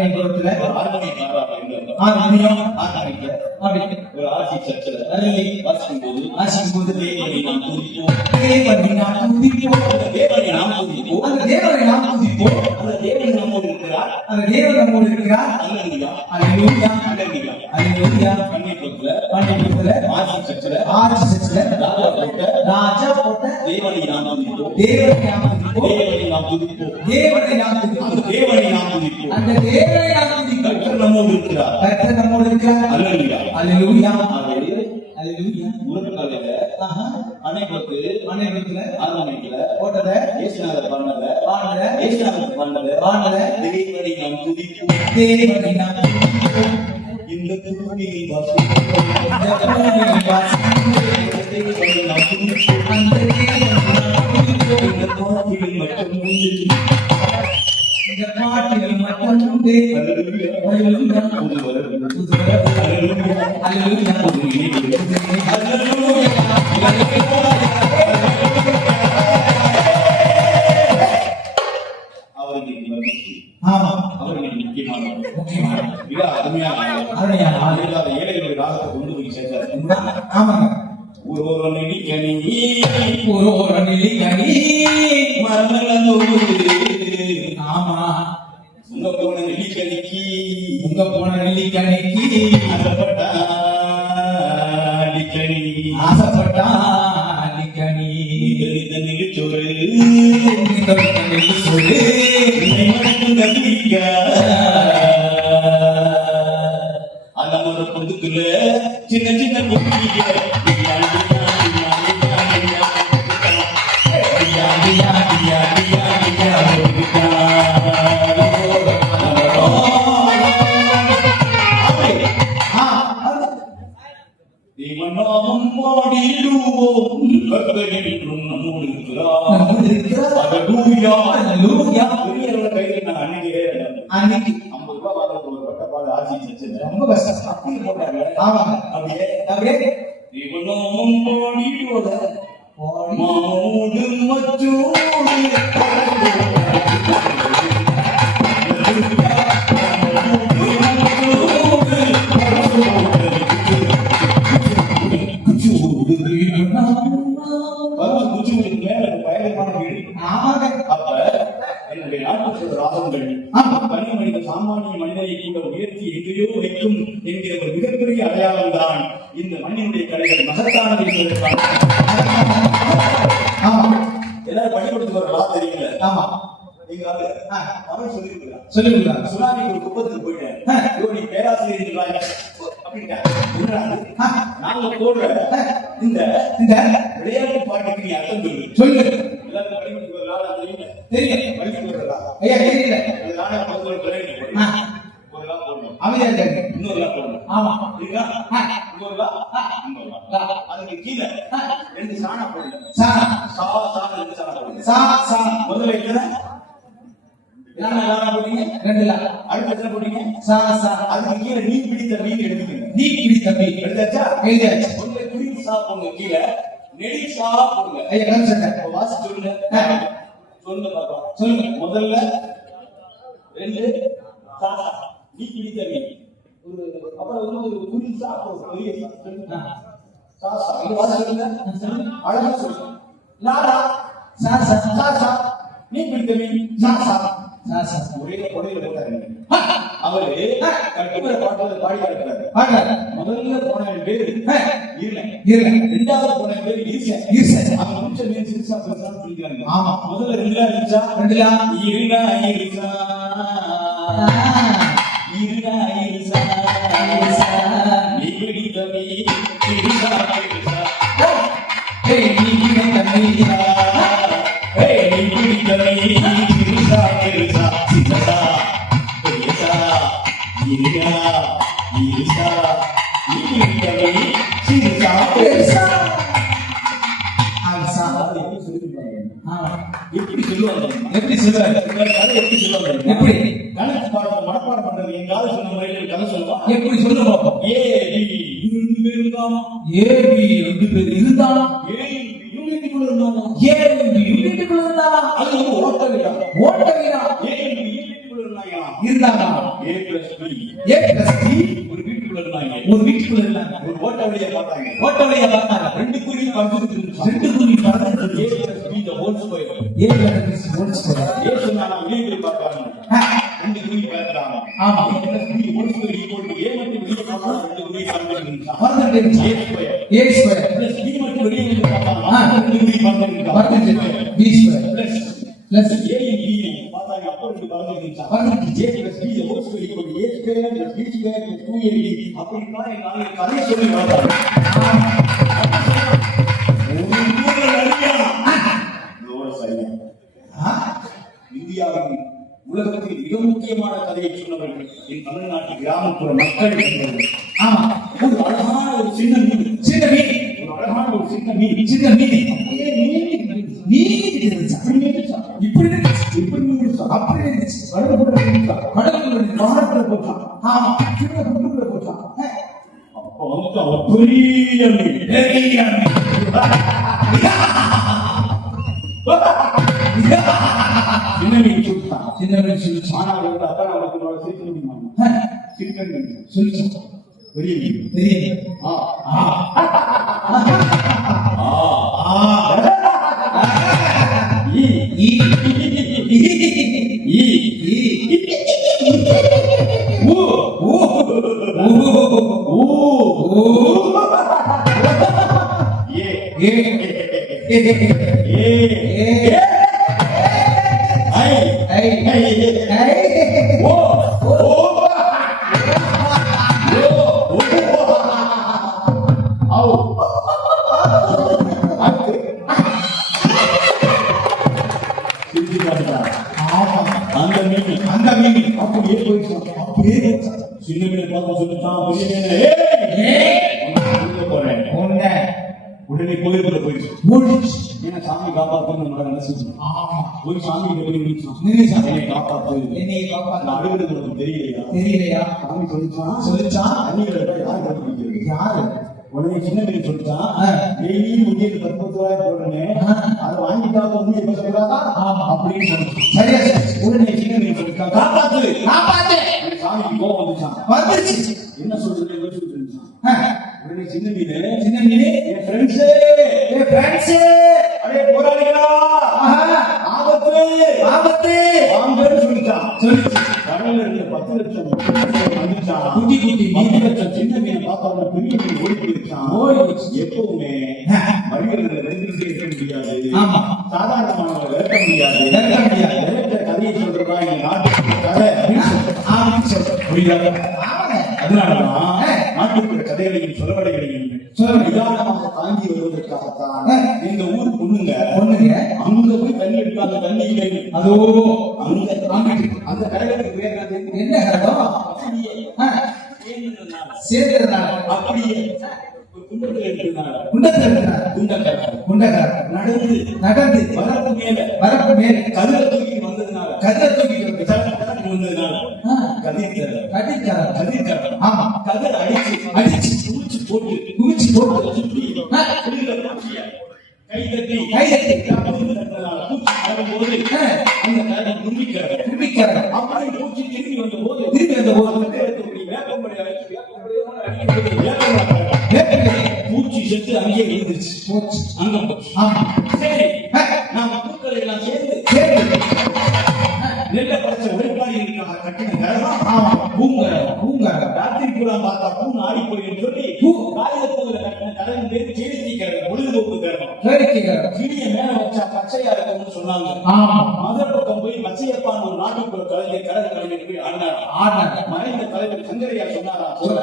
அன்னைபுரத்துல ஒரு ஆர்மணிக்காரர் இருந்தார். ஆர்மணியம் ஆர்மணிக்க அப்படி ஒரு ஆர்சி சர்ச்சில் வாசிக்கும் போது தேவனை நாம் துதிப்போம், தேவனை நாம் துதிப்போம், அந்த தேவனை நாம் துதிப்போம், அந்த தேவனை நாம் துதிப்போம், அந்த தேவன் நம்மோடு இருக்கிறார். அந்த தேவன் நம்மோடு இருக்கிறார். அல்லேலூயா, அல்லேலூயா, அல்லேலூயா. அல்லேலூயா. அன்னைபுரத்துல அன்னைபுரத்துல ஆர்சி சர்ச்சில் ஆர்சிஸ்ல ராஜா போட்ட ராஜா போட்ட தேவனை நாம் துதிப்போம், தேவனை நாம் துதிப்போம், தேவனை நாம் துதிப்போம், தேவனை நாம் துதிப்போம், அந்த தேவனை நாம் துதிப்போம். அந்த தேவனை நாம் துதிப்போம். கர்த்தர் நம்மோடு இருக்கிறார். கர்த்தர் நம்மோடு இருக்கிறார். அல்லேலூயா. அல்லேலூயா, ஆகவே அல்லேலூயா. முருகனால ஆஹா. அனைவருக்கு அன்னைபுரத்துல ஆர்மணிக்கல போட்டத இயேசுநாதர் பண்ணல பாடல இயேசுநாதர் பண்ணல பாடல தேவனை நாம் துதிப்போம். தேவனை நாம் துதிப்போம். இந்த பூமியில் வாசிப்போம், இந்த பூமியில் வாசிக்கும் தேவனை நாம் துதிப்போம். அந்த தேவனை நாம் துதிப்போம். இந்த பாட்டில் மட்டும் இந்த பாட்டில் மட்டும் உண்டு. அல்லேலூயா. அல்லேலூயா. புது வரவு. புது வரவு. அல்லேலூயா. அல்லேலூயா. புது நினைவு. அல்லேலூயா. அவர்களுக்கு மகிழ்ச்சி. ஆமா, அவர்களுக்கு முக்கியமானவர். முக்கியமான மிக அருமையான அருமையான ஆள். இல்லாத ஏழைகளுக்கு ராகத்தை கொண்டு போய் சேர்த்தார். ஆமாங்க. ஒருவன் இடிக்கணி ஒரு நிலைக்கணி. மரணனோடு ஆமா, உங்க போன நெல்லிக்கணிக்கு உங்க போன நெல்லிக்கணிக்கு அடிக்கணி ஆசைப்பட்டா நெல்லிக்கனி. இந்த நெல்லிச்சோறு இந்த நெல்லி சொல்லு நம்பிக்க அந்த ஒரு பொதுக்குள்ள சின்ன சின்ன குட்டிங்க தேவனாமம் பாடிடுவோம், கர்த்தர் என்றும் நம்மோடு இருக்கிறார். நம்மோடு இருக்கிறார். அல்லேலூயா. அல்லேலூயா. பெரியவரோட கையில நான் அன்னைக்கே அன்னைக்கு 50 ரூபாய் வாங்குறது ஒரு வட்டப்பாடு ஆட்சி செஞ்சேன். ரொம்ப கஷ்டம். அப்படி போட்டாங்க. ஆமாங்க. அப்படியே அப்படியே தேவனாமம் பாடிடுவோம், ஓடி மாமோடு மச்சோடு குச்சிகளுக்கு மேல பயங்கரமான வீடு. ஆமாங்க. அப்ப என்னுடைய நாட்டுக்கு ராகங்கள் தனி மனித சாமானிய மனிதனை கூட உயர்த்தி எங்கேயோ வைக்கும் என்கிற ஒரு மிகப்பெரிய அடையாளம் தான் இந்த மண்ணினுடைய கலைகள் மகத்தானது என்பதற்கான. ஆமா, எல்லாரும் பள்ளிக்கூடத்துக்கு ஒரு ராகம் தெரியல. ஆமா. நீங்க அவன் சொல்லிருக்கிறான். சொல்லுங்க. சுனாமி ஒரு குப்பத்துக்கு போயிட்டேன். நீ பேராசிரியர் சொல்றாங்க அப்படின்ட்டா. நாங்க போடுற இந்த இந்த விளையாட்டு பாட்டுக்கு நீ அர்த்தம் சொல்லு. சொல்லு. எல்லாரும் பள்ளிக்கூடத்துக்கு ஒரு நாள் தெரியல. தெரியும். பள்ளிக்கூடத்துக்கு ஒரு நாள். ஐயா தெரியல. அது நானே பக்கத்துல பிள்ளைங்க போடுறேன். ஒரு நாள் போடணும். அமைதியா இருக்காங்க. இன்னொரு நாள் போடணும். ஆமா. இருக்கா? இன்னொரு நாள். இன்னொரு நாள். அதுக்கு கீழே 2 சாணா போடுங்க. சா சா சாணா 2 சாணா போடுங்க. சா சா. முதல்ல எத்தனை போட்டீங்க? 2 லா. அடுத்து எத்தனை போட்டீங்க? சா சா. அதுக்கு கீழே நீ பிடித்த மீன் எடுத்துக்கங்க. நீ பிடி தம்பி. எடுத்தாச்சா? எழுதியாச்சு. முதல்ல குறிப்பு சா போடுங்க, கீழே நெடி சா போடுங்க. ஐயா கமிஷன் இப்ப வாசி சொல்லுங்க. சொல்லுங்க பாப்போம். சொல்லுங்க. முதல்ல 2 சா சா. நீ பிடித்த மீன். அப்புறம் ஒரு குறி சா போடுங்க. பெரிய சா. சொல்லுங்க. சா சா. இது வாசி சொல்லுங்க. அழகா சொல்லுங்க. லாடா சா சா. சா சா. நீ பிடித்த மீன். சா சா. சா சா. ஒரே கொடையில போட்டாரு. அவரு கட்டுமர பாட்டுல பாடி இருக்கிறாரு. பாடுறாரு. முதல்ல போனவன் பேரு ஈரன். ஈரன். இரண்டாவது போனவன் பேரு ஈசன். ஈசன். அவங்க முடிச்ச மீன் சிறுசா பெருசான்னு சொல்லிக்கிறாங்க. ஆமா. முதல்ல 2 இருந்துச்சா? 2 லா. ஈரனா ஈசா. ஈரனா ஈசா. இப்படி தம்பி சிறுசா பெருசா. ஏய் நீ பிடி தம்பி. ஏய் இப்படி தம்பி சிறுசா பெருசா. சின்னதா பெரியசா. ஈரனா ஈசா. இப்படி தம்பி சிறுசா பெருசா. ஆ சா. அதாவது எப்படி சொல்லிருப்பாங்க? ஆமா. எப்படி சொல்லுவாங்க? எப்படி சொல்றாரு? இவர் கதை எப்படி சொல்லுவாங்க? எப்படி? கணக்கு பாடம் மனப்பாடம் பண்றது எங்காவது சொன்ன முறையில் கதை சொல்லுவா. எப்படி சொல்லு பாப்போம். ஏ பி 2 பேர் இருந்தாமா? ஏபி 2 பேர் இருந்தானா? ஏ யூனிட்டுக்குள்ள இருந்தாமா? ஏபி யூனிட்டுக்குள்ள இருந்தானா? அது வந்து ஓட்ட வீடா? ஓட்ட வீரா ஏ யூனிட்டுக்குள்ள இருந்தாங்களா? இருந்தானா? A plus B. A plus B ஒரு வீட்டுக்குள்ள இருந்தாங்க. ஒரு வீட்டுக்குள்ள இருந்தாங்க. ஒரு ஓட்ட வழியா பார்த்தாங்க. ஓட்ட வழியா பார்த்தாங்க. ரெண்டு குருவி பறந்துட்டு இருந்துச்சு. ரெண்டு குருவி பறந்துட்டு A plus B the whole square. A plus B whole square. A சொன்னா வெளியே போய் பார்க்கறாங்க. ரெண்டு குருவி பறந்துறாங்க. ஆமா. A plus B whole square equal to A மட்டும் வெளியே பார்த்தா ரெண்டு குருவி பறந்துட்டு இருந்துச்சு. பறந்துட்டு இருந்துச்சு. A square. A square plus B மட்டும் வெளியே வந்து பார்த்தா ரெண்டு குருவி பறந்துட்டு இருந்துச்சு. B square plus plus A and B பார்த்தாங்க அப்போ ரெண்டு பறந்துட்டு இருந்துச்சு. பறந்துட்டு A plus B the whole square equal to A square plus B square plus 2AB அப்படிதான் என்னால கதை சொல்லி வளர்த்தாங்க. இந்தியாவின் உலகத்தில் மிக முக்கியமான கதையை சொன்னவர்கள் என் தமிழ்நாட்டு கிராமப்புற மக்கள் என்பவர்கள். ஆமா. ஒரு அழகான ஒரு சின்ன மீன், சின்ன மீன், ஒரு அழகான ஒரு சின்ன மீன், சின்ன மீன் அப்படியே நீந்திட்டு இருந்துச்சு. அப்படி இருந்துச்சா? இப்படி இருந்துச்சு. இப்படி இருந்துச்சா? அப்படி இருந்துச்சு. கடலுக்குள்ள இருந்துச்சா? கடலுக்குள்ள வாரத்துல போச்சா? ஆமா. சின்ன குண்டுக்குள்ள போச்சா? அப்போ வந்து அவர் பெரிய மீன், பெரிய மீன். சின்ன மீன் சொல்லிட்டான். சின்ன மீன் சொல்லிச்சு. ஆனா வந்து அப்ப நமக்கு சிரிக்க முடியுமா? சிரிக்க சொல்லிச்சு. பெரிய மீன், பெரிய மீன். ஆ ஆ ஆ ஆ ஈ ஈ ஈ ஊ ஊ ஊ ஊ ஏ ஏ ஏ ஏ ஐ ஐ ஐ ஓ ஓ ஆவ் சிரிச்சு காட்டுறா. ஆமா. அந்த மீன் அந்த மீன் அப்படியே போயிடுச்சு. அப்படியே போச்சு. சின்ன மீனை பார்த்து சொல்லிட்டான், பெரிய மீனை, ஏய் உள்ள போறேன். ஒண்ணே உடனே கோயிலுக்குள்ள போயிடுச்சு. ஓடிச்சு. ஏன்னா சாமி காப்பாத்து நம்ம நினைச்சு ஆமா. போய் சாமி கிட்ட போய் நினைச்சான், நினைச்சான். என்னை காப்பாத்து. என்னைய காப்பாத்து. நான் அழுகுறது உனக்கு தெரியலையா? தெரியலையா? சாமி சொல்லிச்சான், சொல்லிச்சான். தண்ணிகளை யார் கண்டுபிடிக்கிறது? யாரு? உடனே சின்ன மீன் சொல்லிச்சான், ஆ. டெய்லி முன்னேற்ற 10,000 போடுறேன், அதை வாங்கிட்டா உண்மையை எப்ப சொல்றாதா ஆமா. அப்படின்னு சொல்லிச்சு. சரியா சரி. உடனே சின்ன மீன் சொல்லிச்சான், காப்பாத்து. காப்பாத்து. அந்த சாமிக்கு கோவம் வந்துச்சான். வந்துருச்சு. என்ன சொல்றது யோசிச்சுட்டு இருந்துச்சான். உடனே சின்ன மீன், சின்ன மீன் என் ஃப்ரெண்ட்ஸே, ஏ ஃப்ரெண்ட்ஸ் அடே போராளிகளா, ஆபத்து ஆபத்து வாங்கன்னு சொல்லிட்டான். சொல்லிச்சு. கடல்ல இருந்து 10 லட்சம் வந்துச்சான். குட்டி குட்டி 10 லட்சம் சின்ன மீன் பார்த்தா பெரிய மீன் ஓடி போயிருச்சான். ஓடிச்சு. எப்பவுமே மனிதர்களை வெறுத்துட்டே இருக்க முடியாது. ஆமா. சாதாரணமானவங்களை விரட்ட முடியாது. விரட்ட முடியாது. விரட்ட கதையை சொல்றதா இந்த நாட்டுக்கு கதை. ஆமான்னு சொல்ற. புரியுதா? ஆமாங்க. அதனாலதான் நாட்டுப்புற கதைகளையும் சொல்லவடைகளையும் நிதானமாக தாங்கி வருவதற்காகத்தான் இந்த ஊர் பொண்ணுங்க அங்க போய் தண்ணி எடுக்காத தண்ணி இல்லை. அதோ அங்க அந்த கரகத்துக்கு பேர் என்ன கரகம்? சேர்ந்ததுனால அப்படியே குண்டத்தில் எடுத்ததுனால குண்டத்தில் குண்டகரம் நடந்து வரப்பு மேல மேல கதிரை தூக்கி வந்ததுனால கதிரை தூக்கிட்டு வந்து வந்ததுனால கதிர்கரம் ஆமா. கதிரை அடிச்சு குமிச்சு போட்டு அதை சுற்றி கை தட்டி தட்டினால பூச்சி வரும்போது அந்த கரம் தும்பிக்கிறார். அப்படியே பூச்சி திரும்பி வந்த போது வேப்பம்படியை வச்சு பூச்சி செத்து அங்கேயே விழுந்துருச்சு. அங்க போச்சு. சரி, நாம பூக்களை எல்லாம் சேர்ந்து நெல்ல படைச்ச உழைப்பாளிகளுக்காக கட்டின கரகம் பூங்கரம். ராத்திரி பூரா பார்த்தா பூ நாடி போயின்னு சொல்லி காகிதப்பூவில் கட்டின கரகம் பேர் கேளிக்கை கரகம், பொழுதுபோக்கு கரகம். கிளிய மேல வச்சா பச்சையா இருக்கும்னு சொன்னாங்க. மதுரை பக்கம் போய் பச்சையப்பான் ஒரு நாட்டுப்புற கலைஞர் கரக கலைஞர் போய் ஆடினார். மறைந்த தலைவர் சங்கரையா சொன்னாரா போல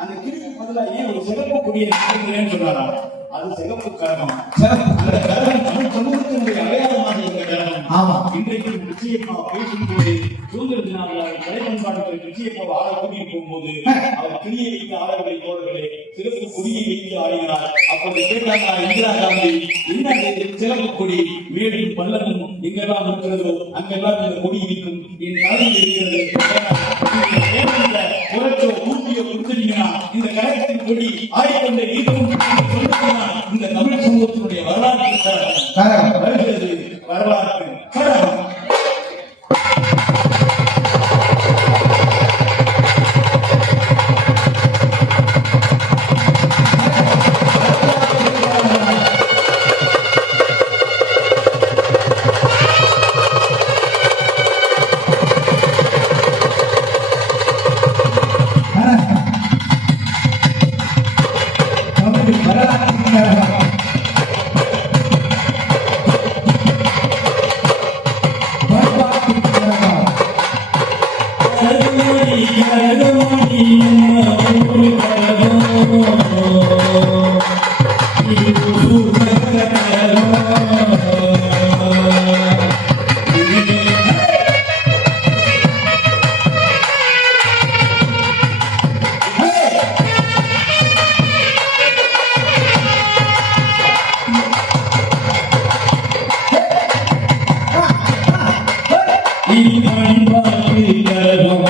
அந்த கிளிக்கு பதிலா ஏன் ஒரு சிறப்பு கொடியை நிறுத்துகிறேன்னு சொன்னாரா. அது சிகப்பு கரகம். அந்த கரகம் தமிழ் சமூகத்தினுடைய அடையாளமாக இருந்த கரகம். இன்றைக்கு நிச்சயமா பேசும்போது சுதந்திர தின கலை பண்பாடு நிச்சயமா ஆட கூட்டிட்டு போகும்போது அவர் கிளியை வைத்து ஆடவில்லை தோழர்களே, சிறப்பு கொடியை வைத்து ஆடினார். அப்போது கேட்டாங்க இந்திரா காந்தி, என்ன சிறப்பு கொடி மேலும் பள்ளமும் எங்கெல்லாம் இருக்கிறதோ அங்கெல்லாம் இந்த கொடி இருக்கும், என் தலையில் இருக்கிறது. புரட்சோ ஊட்டிய கொடுத்துட்டீங்கன்னா இந்த கழகத்தின் கொடி ஆடிக்கொண்டே இருக்கும் இந்த தமிழ் சமூகத்தினுடைய வரலாற்று வருகிறது. வரலாற்று கழகம். இது வரலாற்றின் கழகம். பண்பாட்டின் கழகம்.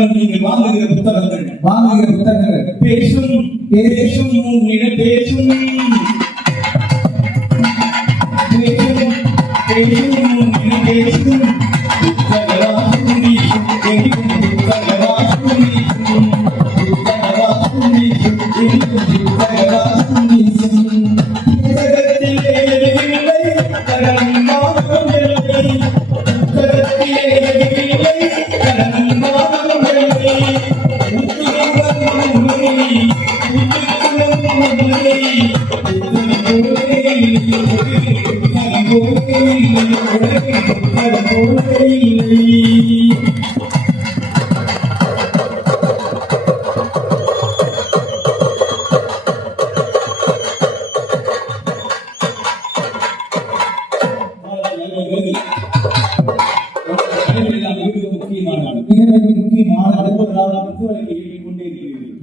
பெரும்பாலும் நீங்கள் வாங்குகிற புத்தகங்கள் பேசும் பேசும் உன்னிடம் பேசும்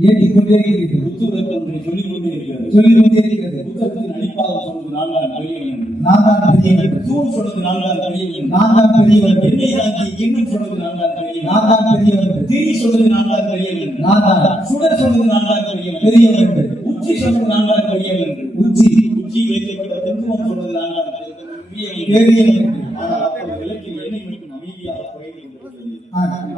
ஏற்றிக்கொண்டே சொல்லிக் கொண்டே இருக்கிறது. புத்தகத்தின் அடிப்பாக சொன்னது நான் தான் பெரியவன், நான் தான் பெரியவன், தூள் சொன்னது நான் தான் பெரியவன், நான் தான் பெரியவன், எண்ணெய் தாங்கி இன்னும் சொன்னது நான் தான் பெரியவன், நான் தான் பெரியவன், திரி சொன்னது நான் தான் பெரியவன், நான் தான் சுடர் சொன்னது நான் தான் பெரியவன், பெரியவன், உச்சி சொன்னது நான் தான் பெரியவன், உச்சி வைக்கப்பட்ட தெங்குமம் சொன்னது நான் தான் பெரியவன். பெரியவன். ஆனால் அப்போது விளக்கில் எண்ணெய் மட்டும் அமைதியாக குறைந்து கொண்டிருக்கிறது.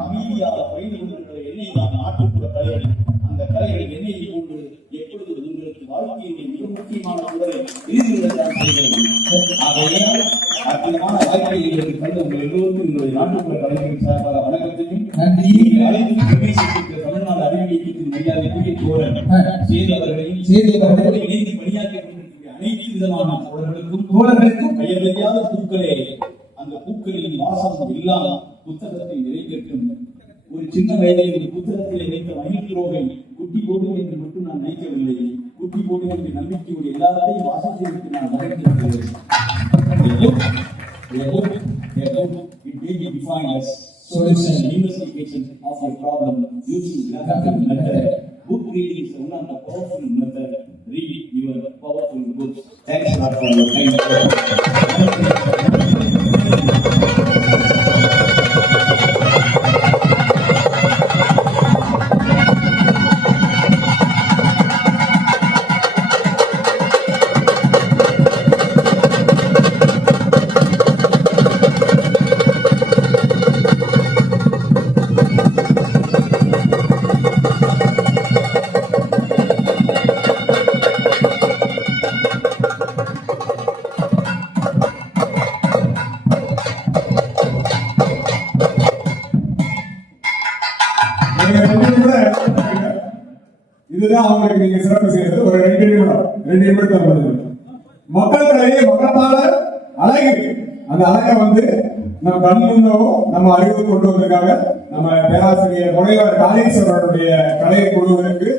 அமைதியாக குறைந்து கொண்டிருக்கிற எண்ணெய் தான் நாட்டுப்புற கலைகள். அந்த கலைகளின் எண்ணெயை கொண்டு எப்பொழுது உங்களுக்கு வாழ்க்கையின் மிக முக்கியமான உடலை இறுதிவிடத்தான் செய்கிறது. ஆகையால் அற்புதமான வாழ்க்கையை எங்களுக்கு கண்டு உங்கள் எல்லோருக்கும் உங்களுடைய நாட்டுப்புற கலைகளின் சார்பாக வணக்கத்தையும் நன்றி. அனைத்து பிரவேசித்திருக்கிற தமிழ்நாடு அறிவியல் இயக்கத்தின் மரியாதைக்குரிய தோழர் சேது அவர்களையும் இணைந்து பணியாற்றிக் கொண்டிருக்கிற அனைத்து விதமான தோழர்களுக்கும் பெயர் தெரியாத பூக்களே, அந்த பூக்களின் வாசம் எல்லாம் புத்தகத்தை நிறைவேற்றும். ஒரு சின்ன வயதில் ஒரு புத்தகத்தில் வைத்த மகிழ்ச்சியோகை குட்டி போடும் என்று மட்டும் நான் நினைக்கவில்லை. குட்டி போடும் என்ற நம்பிக்கையோடு எல்லாத்தையும் வாசித்திருக்கு நான் மகிழ்ந்திருக்கிறேன். It may be defined as solution and investigation of a problem using graphical method. Book reading is one of the powerful method. Read your powerful books. Thanks a lot for your time. இதுதான் அவங்களுக்கு நீங்க சிறப்பு செய்யறது. ஒரு 2 நிமிடம் மக்கள் கலையை மக்களால அழகு, அந்த அழகை நம்ம கண் முன்னோ நம்ம அறிவு கொண்டு வந்திருக்காங்க. நம்ம பேராசிரியர் முனைவர் காளீஸ்வரனுடைய கலை குழுவிற்கு,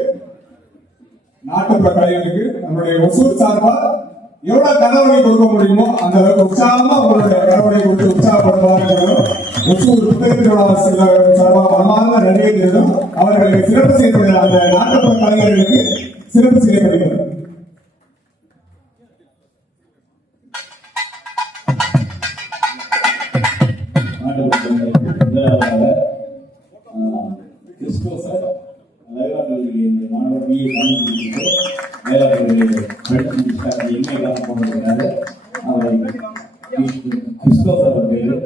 நாட்டுப்புற கலைகளுக்கு நம்மளுடைய ஒசூர் சார்பா எவ்வளவு கனவனை கொடுக்க முடியுமோ அந்த அளவுக்கு உற்சாகமா உங்களுடைய கனவனை கொடுத்து உற்சாகப்படுத்துவார்கள். ஒசூர் புத்தகத்தின் சார்பாக மனமார்ந்த நன்றியை தெரிவித்தும் அவர்களுக்கு சிறப்பு செய்யப்படுகிற அந்த நாட்டுப்புற கலைஞர்களுக்கு சிறப்பு செய்யப்படுகிறது. கிறிஸ்டோபர் வேளாண்மையுடைய மாணவர் பிஏ வேளாண்மையுடைய எம்ஏ போனதுனால அவரை கிறிஸ்டோபர் பேரு.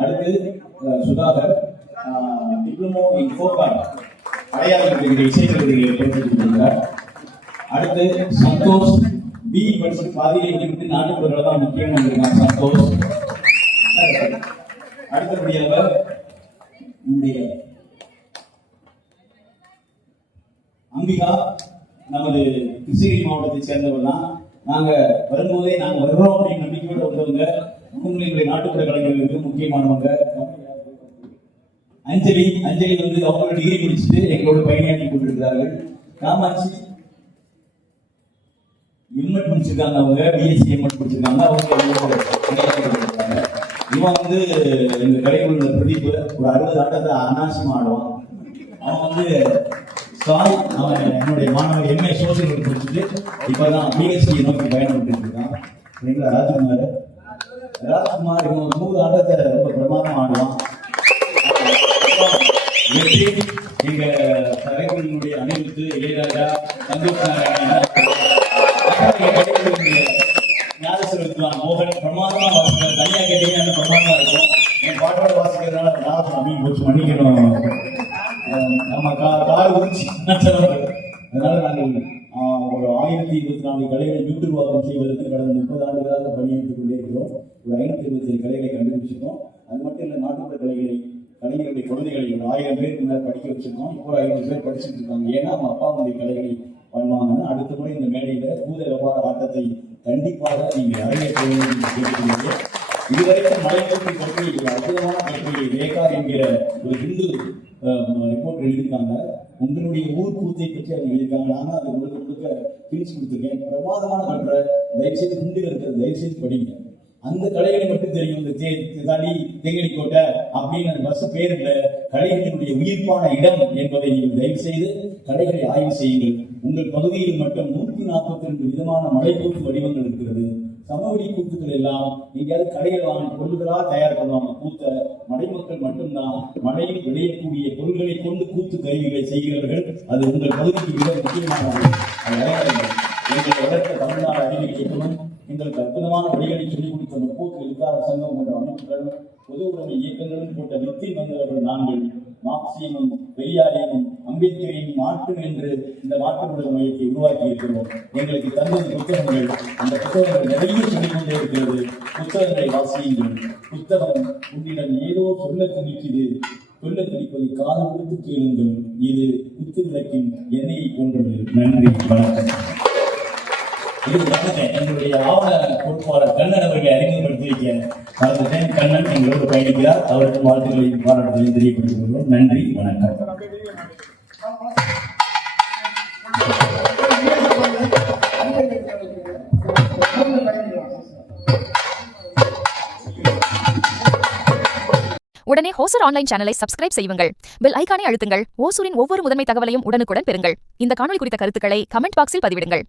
அடுத்து Sudhakar diploma in folk art அடையாளம் இசைக்கருவிகளை படித்துக். அடுத்து சந்தோஷ் பி படிச்சு பாதியிலே விட்டு நாட்டுப்புறங்களை தான் முக்கியம் வந்திருக்காங்க சந்தோஷ். அடுத்தபடியாக நம்முடைய அம்பிகா நமது கிருஷ்ணகிரி மாவட்டத்தை சேர்ந்தவர் தான். நாங்க வரும்போதே நாங்க வருவோம் அப்படின்னு நம்பிக்கையோட வந்தவங்க. உங்களுடைய நாட்டுப்புற கலைஞர்களுக்கு முக்கியமானவங்க. அஞ்சலி அவங்களோட டிகிரி முடிச்சுட்டு எங்களோட பயணியாற்றி கொண்டிருக்கிறார்கள். காமாட்சி எம்எட் முடிச்சிருக்காங்க, அவங்க பிஎஸ்சி எம்எட் முடிச்சிருக்காங்க. அவங்க இவன் எங்க கலைக்குள்ள பிரதீப் ஒரு 60 ஆட்டத்தை அனாவசியமா ஆடுவான். அவன் அவன் என்னுடைய மாணவர் எம்ஏ சோசியல் ஒர்க் முடிச்சுட்டு இப்பதான் பிஹெச்டி நோக்கி பயணம் பண்ணிட்டு இருக்கான். ராஜ்குமார் இவன் 100 ஆட்டத்தை ரொம்ப பிரமாதம் ஆடுவான். வெற்றி எங்க தலைவர்களுடைய அணிவித்து இளையராஜா சந்தோஷ் நாராயணன் ஞானசெல்வத்தான் மோகன் பிரமாதமா வாசிக்கிறார். தனியா கேட்டீங்கன்னா பிரமாதமா இருக்கும். என் பாட்டோட வாசிக்கிறதுனால ஞாபகம் அப்படின்னு போச்சு, மன்னிக்கணும். நம்ம கால் உரிச்சு அதனால நாங்கள் ஒரு 1024 கலைகளை வீட்டுருவாக்கம் செய்வதற்கு கடந்த 30 ஆண்டுகளாக பணியெடுத்துக் கொண்டே இருக்கிறோம். ஒரு 527 கலைகளை கண்டுபிடிச்சிருக்கோம். அது மட்டும் இல்லை, நாட்டுப்புற கலைகளை கலைஞருடைய குழந்தைகளை ஒரு 1000 பேருக்கு மேலே படிக்க வச்சிருக்கோம். இப்போ 500 பேர் படிச்சுட்டு இருக்காங்க. ஏன்னா அவங்க அப்பாவுடைய கலைகளை பண்ணுவாங்கன்னு. அடுத்த முறை இந்த மேடையில பூத வியாபார ஆட்டத்தை கண்டிப்பாக நீங்க அரங்கேற்ற கேட்டுக்கொள்ளுங்க. இதுவரைக்கும் மலைப்பற்றி பற்றி அற்புதமான கட்டுரை ரேகா என்கிற ஒரு ஹிந்து ரிப்போர்ட் எழுதியிருக்காங்க. உங்களுடைய ஊர் கூத்தை பற்றி அவங்க எழுதியிருக்காங்க. நானும் அதை முழுக்க பிரிச்சு கொடுத்துருக்கேன். பிரமாதமான கட்டுரை. தயவுசெய்து ஹிந்தியில் இருக்கிற தயவுசெய்து படிங்க. அந்த கலைகளை மட்டும் தெரியும். இந்த தளி தேங்கனி கோட்டை அப்படின்னு அந்த பஸ் பேர் இல்லை. கலைகளினுடைய உயிர்ப்பான இடம் என்பதை நீங்கள் தயவு செய்து கலைகளை ஆய்வு செய்யுங்கள். உங்கள் பகுதியில் மட்டும் 142 விதமான மலைக்கூத்து வடிவங்கள் இருக்கிறது. சமவெளி கூத்துக்கள் எல்லாம் எங்கேயாவது கடைகள் வாங்க பொருள்களா தயார் பண்ணுவாங்க. கூத்த மலைமக்கள் மட்டும்தான் மலையில் விளையக்கூடிய பொருள்களை கொண்டு கூத்து கருவிகளை செய்கிறவர்கள். அது உங்கள் பகுதிக்கு மிக முக்கியமானது. எங்களை வளர்த்த தமிழ்நாடு அறிவிக்கப்படும் எங்களுக்கு அற்புதமான வழிகளை சொல்லிக் கொடுத்த முற்போக்கு எழுத்தாளர் சங்கம் போன்ற அமைப்புகளும் பொது உடைமை இயக்கங்களும் போட்ட வித்தில் வந்தவர்கள் நாங்கள். மார்க்சியமும் பெரியாரியமும் அம்பேத்கரையும் மாற்று என்று இந்த மாற்றுப்புற மையத்தை உருவாக்கி இருக்கிறோம். எங்களுக்கு தந்தது புத்தகங்கள். அந்த புத்தகங்கள் நிறைய சொல்லிக் கொண்டே இருக்கிறது. புத்தகங்களை வாசியுங்கள். புத்தகம் உன்னிடம் ஏதோ சொல்ல துணிக்குது. சொல்ல துணிப்பதை காது கொடுத்து கேளுங்கள். இது குத்து விளக்கின் எண்ணெயை போன்றது. நன்றி, வணக்கம். எங்களுடைய ஆவண பொறுப்பாளர் கண்ணன் அவர்களை அறிமுகப்படுத்தி வைக்க கண்ணன் எங்களோடு பயணிக்கிறார். அவருக்கு வாழ்த்துக்களை பாராட்டுகளையும் தெரியப்படுத்திக் கொள்வோம். நன்றி, வணக்கம். உடனே ஹோசூர் ஆன்லைன் சேனலை சப்ஸ்கிரைப் செய்யுங்கள். பெல் ஐகானை அழுத்துங்கள். ஓசூரின் ஒவ்வொரு முதன்மை தகவலையும் உடனுக்குடன் பெறுங்கள். இந்த காணொளி குறித்த கருத்துக்களை கமெண்ட் பாக்ஸில் பதிவிடுங்கள்.